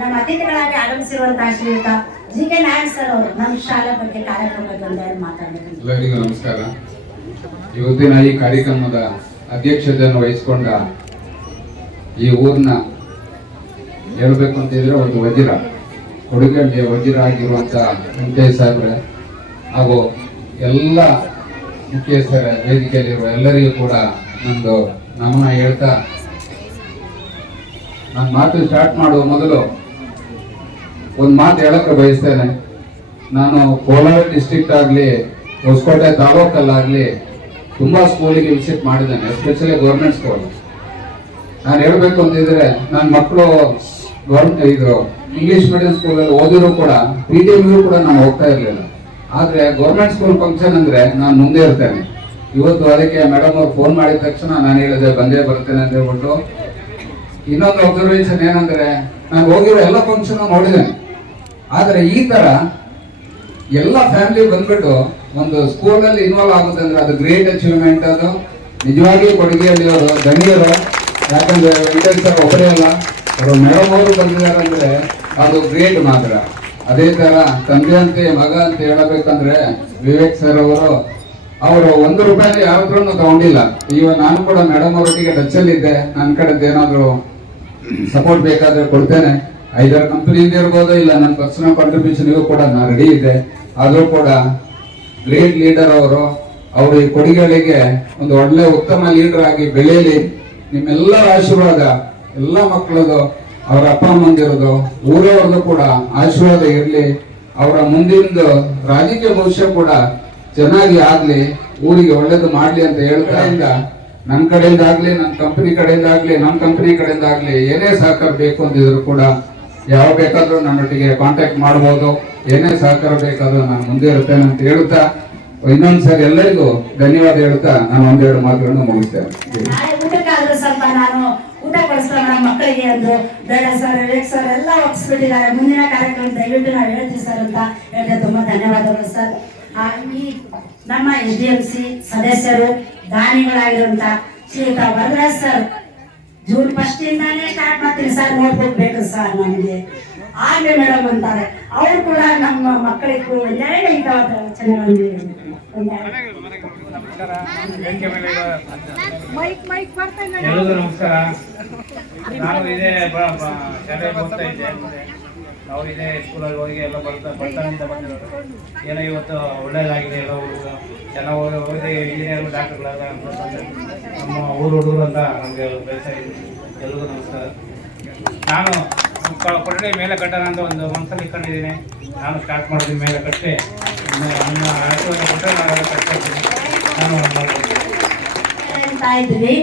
ನಮ್ಮ ಅತಿಥಿಗಳಾಗಿ ಆಗಮಿಸಿರುವಂತಹ ಶ್ರೀಯುತ GK ನಾಯಕ್ ಸರ್ ಅವರು ನಮ್ಮ ಶಾಲೆ ಬಗ್ಗೆ ಕಾರ್ಯಕ್ರಮ ಬಗ್ಗೆ ಮಾತಾಡಬೇಕು. ಎಲ್ಲರಿಗೂ ನಮಸ್ಕಾರ. ಇವತ್ತಿನ ಈ ಕಾರ್ಯಕ್ರಮದ ಅಧ್ಯಕ್ಷತೆಯನ್ನು ವಹಿಸಿಕೊಂಡ ಈ ಊರಿನ ಹೇಳ್ಬೇಕು ಅಂತಿದ್ರೆ ಒಂದು ವಜ್ರ, ಕೊಡುಗಳ್ಳಿಯ ವಜ್ರ ಆಗಿರುವಂತ ವೆಂಕಟೇಶ್ ಸಾಹೇಬ್ರೆ ಹಾಗೂ ಎಲ್ಲ ಮುಖ್ಯಸ್ಥರ ವೇದಿಕೆಯಲ್ಲಿರುವ ಎಲ್ಲರಿಗೂ ಕೂಡ ನಂದು ನಮನ ಹೇಳ್ತಾ, ನನ್ನ ಮಾತು ಸ್ಟಾರ್ಟ್ ಮಾಡುವ ಮೊದಲು ಒಂದು ಮಾತು ಹೇಳಕ್ಕೆ ಬಯಸ್ತೇನೆ. ನಾನು ಕೋಲಾರ ಡಿಸ್ಟ್ರಿಕ್ಟ್ ಆಗಲಿ ಹೊಸಕೋಟೆ ತಾಲೂಕಲ್ಲಾಗಲಿ ತುಂಬಾ ಸ್ಕೂಲಿಗೆ ವಿಸಿಟ್ ಮಾಡಿದ್ದೇನೆ, ಎಸ್ಪೆಷಲಿ ಗೌರ್ಮೆಂಟ್ ಸ್ಕೂಲ್. ನಾನು ಹೇಳಬೇಕು ಅಂತಿದ್ರೆ ನನ್ನ ಮಕ್ಕಳು ಇದು ಇಂಗ್ಲಿಷ್ ಮೀಡಿಯಂ ಸ್ಕೂಲಲ್ಲಿ ಓದಿದ್ರು ಕೂಡ PTMಗೂ ಕೂಡ ನಾನು ಹೋಗ್ತಾ ಇರಲಿಲ್ಲ. ಆದರೆ ಗೌರ್ಮೆಂಟ್ ಸ್ಕೂಲ್ ಫಂಕ್ಷನ್ ಅಂದರೆ ನಾನು ಮುಂದೆ ಇರ್ತೇನೆ. ಇವತ್ತು ಅದಕ್ಕೆ ಮೇಡಮ್ ಅವ್ರು ಫೋನ್ ಮಾಡಿದ ತಕ್ಷಣ ನಾನು ಹೇಳಿದೆ ಬಂದೇ ಬರ್ತೇನೆ ಅಂತ ಹೇಳ್ಬಿಟ್ಟು. ಇನ್ನೊಂದು ಅಬ್ಸರ್ವೇಷನ್ ಏನಂದ್ರೆ, ನಾನು ಹೋಗಿರೋ ಎಲ್ಲ ಫಂಕ್ಷನ್ ನೋಡಿದ್ದೇನೆ. ಆದರೆ ಈ ತರ ಎಲ್ಲ ಫ್ಯಾಮಿಲಿ ಬಂದ್ಬಿಟ್ಟು ಒಂದು ಸ್ಕೂಲಲ್ಲಿ ಇನ್ವಾಲ್ವ್ ಆಗುತ್ತೆ ಅಂದ್ರೆ ಅದು ಗ್ರೇಟ್ ಅಚೀವ್ಮೆಂಟ್. ಅದು ನಿಜವಾಗಿಯೂ ಕೊಡುಗೆಯಲ್ಲಿ ಅವರು ಧನಿಯರು. ಯಾಕಂದ್ರೆ ವೆಂಕಟೇಶ್ ಸರ್ ಒಬ್ಬರೇ ಅಲ್ಲ, ಅವರು ಮೇಡಮ್ ಅವರು ಬಂದಿದ್ದಾರೆ ಅಂದ್ರೆ ಅದು ಗ್ರೇಟ್ ಮಾತ್ರ. ಅದೇ ತರ ತಂದೆ ಅಂತೆ ಮಗ ಅಂತ ಹೇಳಬೇಕಂದ್ರೆ ವಿವೇಕ್ ಸರ್ ಅವರು ₹1 ಯಾರ ಹತ್ರನೂ ತಗೊಂಡಿಲ್ಲ. ಈಗ ನಾನು ಕೂಡ ಮೇಡಮ್ ಅವರೊಟ್ಟಿಗೆ ಟಚಲ್ಲಿ ಇದ್ದೆ. ನನ್ನ ಕಡೆದು ಏನಾದ್ರು ಸಪೋರ್ಟ್ ಬೇಕಾದ್ರೆ ಕೊಡ್ತೇನೆ. 5-6 ಕಂಪನಿಯಿಂದ ಇರ್ಬೋದು, ಇಲ್ಲ ನನ್ನ ಪರ್ಸನಲ್ ಕಾಂಟ್ರಿಬ್ಯೂಷನ್ಗೂ ಕೂಡ ನಾನು ರೆಡಿ ಇದೆ. ಆದರೂ ಕೂಡ ಗ್ರೇಟ್ ಲೀಡರ್ ಅವರು ಈ ಕೊಡುಗೆಗಳಿಗೆ ಒಂದು ಒಳ್ಳೆ ಉತ್ತಮ ಲೀಡರ್ ಆಗಿ ಬೆಳೆಯಲಿ. ನಿಮ್ಮೆಲ್ಲರ ಆಶೀರ್ವಾದ, ಎಲ್ಲ ಮಕ್ಕಳದು, ಅವರ ಅಪ್ಪ ಅಮ್ಮಂದಿರೋದು, ಊರವ್ರದ್ದು ಕೂಡ ಆಶೀರ್ವಾದ ಇರಲಿ. ಅವರ ಮುಂದಿನ ರಾಜಕೀಯ ಭವಿಷ್ಯ ಕೂಡ ಚೆನ್ನಾಗಿ ಆಗ್ಲಿ, ಊರಿಗೆ ಒಳ್ಳೇದು ಮಾಡ್ಲಿ ಅಂತ ಹೇಳ್ತಾ ನನ್ನ ಕಡೆಯಿಂದ ಆಗ್ಲಿ, ನನ್ನ ಕಂಪನಿ ಕಡೆಯಿಂದ ಆಗ್ಲಿ, ನಮ್ಮ ಕಂಪನಿ ಕಡೆಯಿಂದ ಆಗ್ಲಿ ಏನೇ ಸಹಕಾರ ಬೇಕು ಅಂತಿದ್ರು ಕೂಡ ಯಾವ ಬೇಕಾದ್ರೂ ನನ್ನೊಟ್ಟಿಗೆ ಕಾಂಟ್ಯಾಕ್ಟ್ ಮಾಡ್ಬೋದು. ಏನೇ ಸಹಕಾರ ಬೇಕಾದ್ರೂ ನಾನು ಮುಂದೆ ಇರ್ತೇನೆ ಅಂತ ಹೇಳ್ತಾ ಇನ್ನೊಂದ್ಸರಿ ಎಲ್ಲರಿಗೂ ಧನ್ಯವಾದ ಹೇಳ್ತಾ ನಾನು 1-2 ಮಾತುಗಳನ್ನು ಮುಗಿಸ್ತೇನೆ. ಊಟಕ್ಕಾದ್ರೂ ಸ್ವಲ್ಪ ನಾನು ಊಟ ಕೊಡಿಸ್ತಾರೆ ನಮ್ಮ ಮಕ್ಕಳಿಗೆ ಅಂದ್ರು. ಬೇಡ ಸರ್, ವಿವೇಕ್ ಸರ್ ಎಲ್ಲ ಒಪ್ಪಿಸ್ಬಿಟ್ಟಿದ್ದಾರೆ. ಮುಂದಿನ ಕಾರ್ಯಕ್ರಮ ದಯವಿಟ್ಟು ನಾವು ಹೇಳ್ತೀವಿ ಸರ್ ಅಂತ ಹೇಳಿದ್ರೆ ತುಂಬಾ ಧನ್ಯವಾದಗಳು ಸರ್. ಈ ನಮ್ಮ SDMC ಸದಸ್ಯರು ದಾನಿಗಳಾಗಿರುವಂತ ಶ್ರೀಯುತ ವರದರಾಜ್ ಸರ್ ಜೂನ್ 1 ಸ್ಟಾರ್ಟ್ ಮಾಡ್ತೀನಿ ಸರ್, ನೋಟ್ಬುಕ್ ಬೇಕು ಸರ್ ನಮಗೆ ಆಗ್ಲಿ ಮೇಡಮ್ ಅಂತಾರೆ. ಅವರು ಕೂಡ ನಮ್ಮ ಮಕ್ಕಳಿಗೂ ಒಂದೆರಡು ಹಿತವಾದ ವಚನಗಳನ್ನು ಎಲ್ಲರಿಗೂ ನಮಸ್ಕಾರ. ನಾನು ಇದೇ ಶಾಲೆಗೆ ಹೋಗ್ತಾ ಇದ್ದೆ. ಅವ್ರು ಇದೇ ಸ್ಕೂಲಲ್ಲಿ ಹೋಗಿ ಎಲ್ಲ ಬರ್ತಾನಿಂದ ಬಂದಿರೋರು. ಏನೋ ಇವತ್ತು ಒಳ್ಳೇದಾಗಿದೆ, ಎಲ್ಲ ಹುಡುಗರು ಚೆನ್ನಾಗಿ ಓದಿ ಇಂಜಿನಿಯರ್ ಡಾಕ್ಟರ್ಗಳೆಲ್ಲ ನಮ್ಮ ಹುಡುಗರು ಅಂತ ನಮಗೆ ಬೆಳೆಸಿದ್ದೀವಿ. ಎಲ್ರಿಗೂ ನಮಸ್ಕಾರ. ನಾನು ಕೊಠಡಿ ಮೇಲೆ ಕಟ್ಟೋಣ ಅಂತ ಒಂದು ಮನಸ್ಸಲ್ಲಿ ಇಟ್ಕೊಂಡಿದ್ದೀನಿ. ನಾನು ಸ್ಟಾರ್ಟ್ ಮಾಡಿದ್ದೀನಿ ಮೇಲೆ ಕಟ್ಟಿ ನನ್ನ ಆಶೀರ್ವಾದ ಕೊಟ್ಟರೆ ನಾನು ಕಟ್ಟಾಗ್ತೀನಿ. ನಾನು ಇದ್ವಿ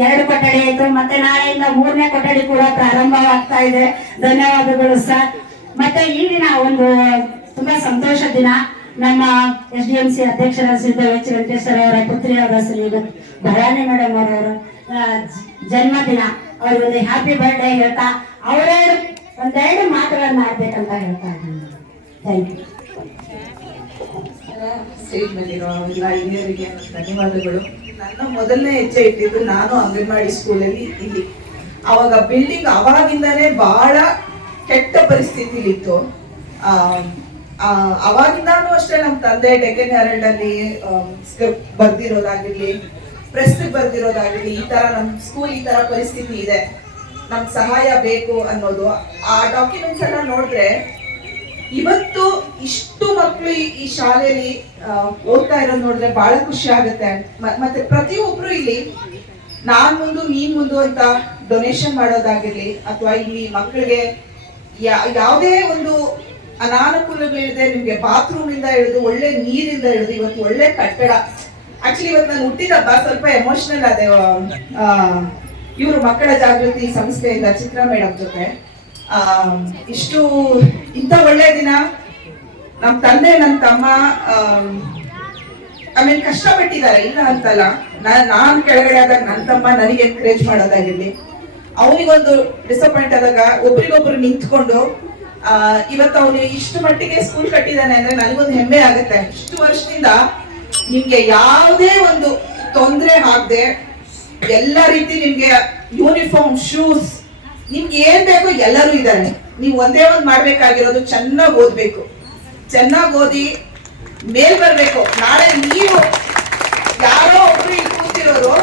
2 ಕೊಠಡಿ ಆಯ್ತು. ಮತ್ತೆ ನಾಳೆಯಿಂದ 3ನೇ ಕೊಠಡಿ ಕೂಡ ಪ್ರಾರಂಭವಾಗ್ತಾ ಇದೆ. ಧನ್ಯವಾದಗಳು ಸರ್. ಮತ್ತೆ ಈ ದಿನ ಒಂದು ತುಂಬಾ ಸಂತೋಷ ದಿನ. ನಮ್ಮ SDMC ಅಧ್ಯಕ್ಷರಾದ ಶ್ರೀ H. ವೆಂಕಟೇಶ್ವರ ಅವರ ಪುತ್ರಿಯಾದ ಶ್ರೀ ಭವಾನಿ ಮೇಡಮ್ ಅವರವರ ಜನ್ಮದಿನ. ಅವ್ರಿಗೊಂದು ಹ್ಯಾಪಿ ಬರ್ಡೇ ಹೇಳ್ತಾ ಒಂದೆರಡು ಮಾತುಗಳನ್ನ ಆಡ್ಬೇಕಂತ ಹೇಳ್ತಾ ಇದ್ದೀನಿ. Thank you. ಸ್ಟೇಜ್ ಮೇಲಿರೋ ಎಲ್ಲ ಹಿರಿಯರಿಗೆ ಧನ್ಯವಾದಗಳು. ನನ್ನ ಮೊದಲನೇ ಹೆಜ್ಜೆ ಇಟ್ಟಿದ್ದು ನಾನು ಅಂಗನವಾಡಿ ಸ್ಕೂಲಲ್ಲಿ ಇಲ್ಲಿ. ಅವಾಗ ಬಿಲ್ಡಿಂಗ್ ಅವಾಗಿಂದಾನೇ ಬಹಳ ಕೆಟ್ಟ ಪರಿಸ್ಥಿತಿಲಿತ್ತು. ಅವಾಗಿಂದಾನು ಅಷ್ಟೇ ನಮ್ಮ ತಂದೆ ಡೆಕ್ಕನ್ ಹೆರಾಲ್ಡ್ ಅಲ್ಲಿ ಬರ್ದಿರೋದಾಗಿರ್ಲಿ, ಪ್ರೆಸ್ ಬರ್ದಿರೋದಾಗಿರ್ಲಿ, ಈ ತರ ನಮ್ಮ ಸ್ಕೂಲ್ ಈ ತರ ಪರಿಸ್ಥಿತಿ ಇದೆ, ನಮ್ಗೆ ಸಹಾಯ ಬೇಕು ಅನ್ನೋದು ಆ ಡಾಕ್ಯುಮೆಂಟ್ಸ್ ಎಲ್ಲ ನೋಡಿದ್ರೆ ಇವತ್ತು ಇಷ್ಟು ಮಕ್ಕಳು ಈ ಶಾಲೆಯಲ್ಲಿ ಓದ್ತಾ ಇರೋದು ನೋಡಿದ್ರೆ ಬಹಳ ಖುಷಿ ಆಗುತ್ತೆ. ಮತ್ತೆ ಪ್ರತಿಯೊಬ್ರು ಇಲ್ಲಿ ನಾನ್ ಮುಂದು ನೀನ್ ಮುಂದು ಅಂತ ಡೊನೇಷನ್ ಮಾಡೋದಾಗಿರ್ಲಿ, ಅಥವಾ ಇಲ್ಲಿ ಮಕ್ಕಳಿಗೆ ಯಾವುದೇ ಒಂದು ಅನಾನುಕೂಲಗಳಿದೆ, ನಿಮ್ಗೆ ಬಾತ್ರೂಮ್ ಇಂದ ಹಿಡಿದು ಒಳ್ಳೆ ನೀರಿಂದ ಹಿಡಿದು ಇವತ್ತು ಒಳ್ಳೆ ಕಟ್ಟಡ. ಆಕ್ಚುಲಿ ಇವತ್ತು ನಾನು ಹುಟ್ಟಿದ ಹಬ್ಬ, ಸ್ವಲ್ಪ ಎಮೋಷನಲ್ ಅದೇ. ಇವರು ಮಕ್ಕಳ ಜಾಗೃತಿ ಸಂಸ್ಥೆಯಿಂದ ಚಿತ್ರ ಮೇಡಮ್ ಜೊತೆ ಇಷ್ಟು ಇಂಥ ಒಳ್ಳೆ ದಿನ ನಮ್ಮ ತಂದೆ ನನ್ನ ತಮ್ಮ ಆಮೇಲೆ ಕಷ್ಟಪಟ್ಟಿದ್ದಾರೆ, ಇಲ್ಲ ಅಂತಲ್ಲ. ನಾನು ಕೆಳಗಡೆ ಆದಾಗ ನನ್ನ ತಮ್ಮ ನನಗೆ ಎನ್ಕರೇಜ್ ಮಾಡೋದಾಗಿರ್ಲಿ, ಅವನಿಗೊಂದು ಡಿಸಪಾಯಿಂಟ್ ಆದಾಗ ಒಬ್ರಿಗೊಬ್ರು ನಿಂತ್ಕೊಂಡು ಇವತ್ತು ಅವನು ಇಷ್ಟು ಮಟ್ಟಿಗೆ ಸ್ಕೂಲ್ ಕಟ್ಟಿದ್ದಾನೆ ಅಂದ್ರೆ ನನಗೊಂದು ಹೆಮ್ಮೆ ಆಗುತ್ತೆ. ಇಷ್ಟು ವರ್ಷದಿಂದ ನಿಮ್ಗೆ ಯಾವುದೇ ಒಂದು ತೊಂದರೆ ಆಗದೆ ಎಲ್ಲ ರೀತಿ ನಿಮ್ಗೆ ಯೂನಿಫಾರ್ಮ್, ಶೂಸ್, ನಿಮ್ಗೆ ಏನ್ ಬೇಕೋ ಎಲ್ಲರೂ ಇದ್ದಾರೆ. ನೀವು ಒಂದೇ ಒಂದು ಮಾಡ್ಬೇಕಾಗಿರೋದು ಚೆನ್ನಾಗಿ ಓದ್ಬೇಕು, ಚೆನ್ನಾಗಿ ಓದಿ ಮೇಲ್ ಬರ್ಬೇಕು. ನಾಳೆ ನೀವು ಯಾರೋ ಒಬ್ರು ಇಲ್ಲಿ ಕೂತಿರೋರು,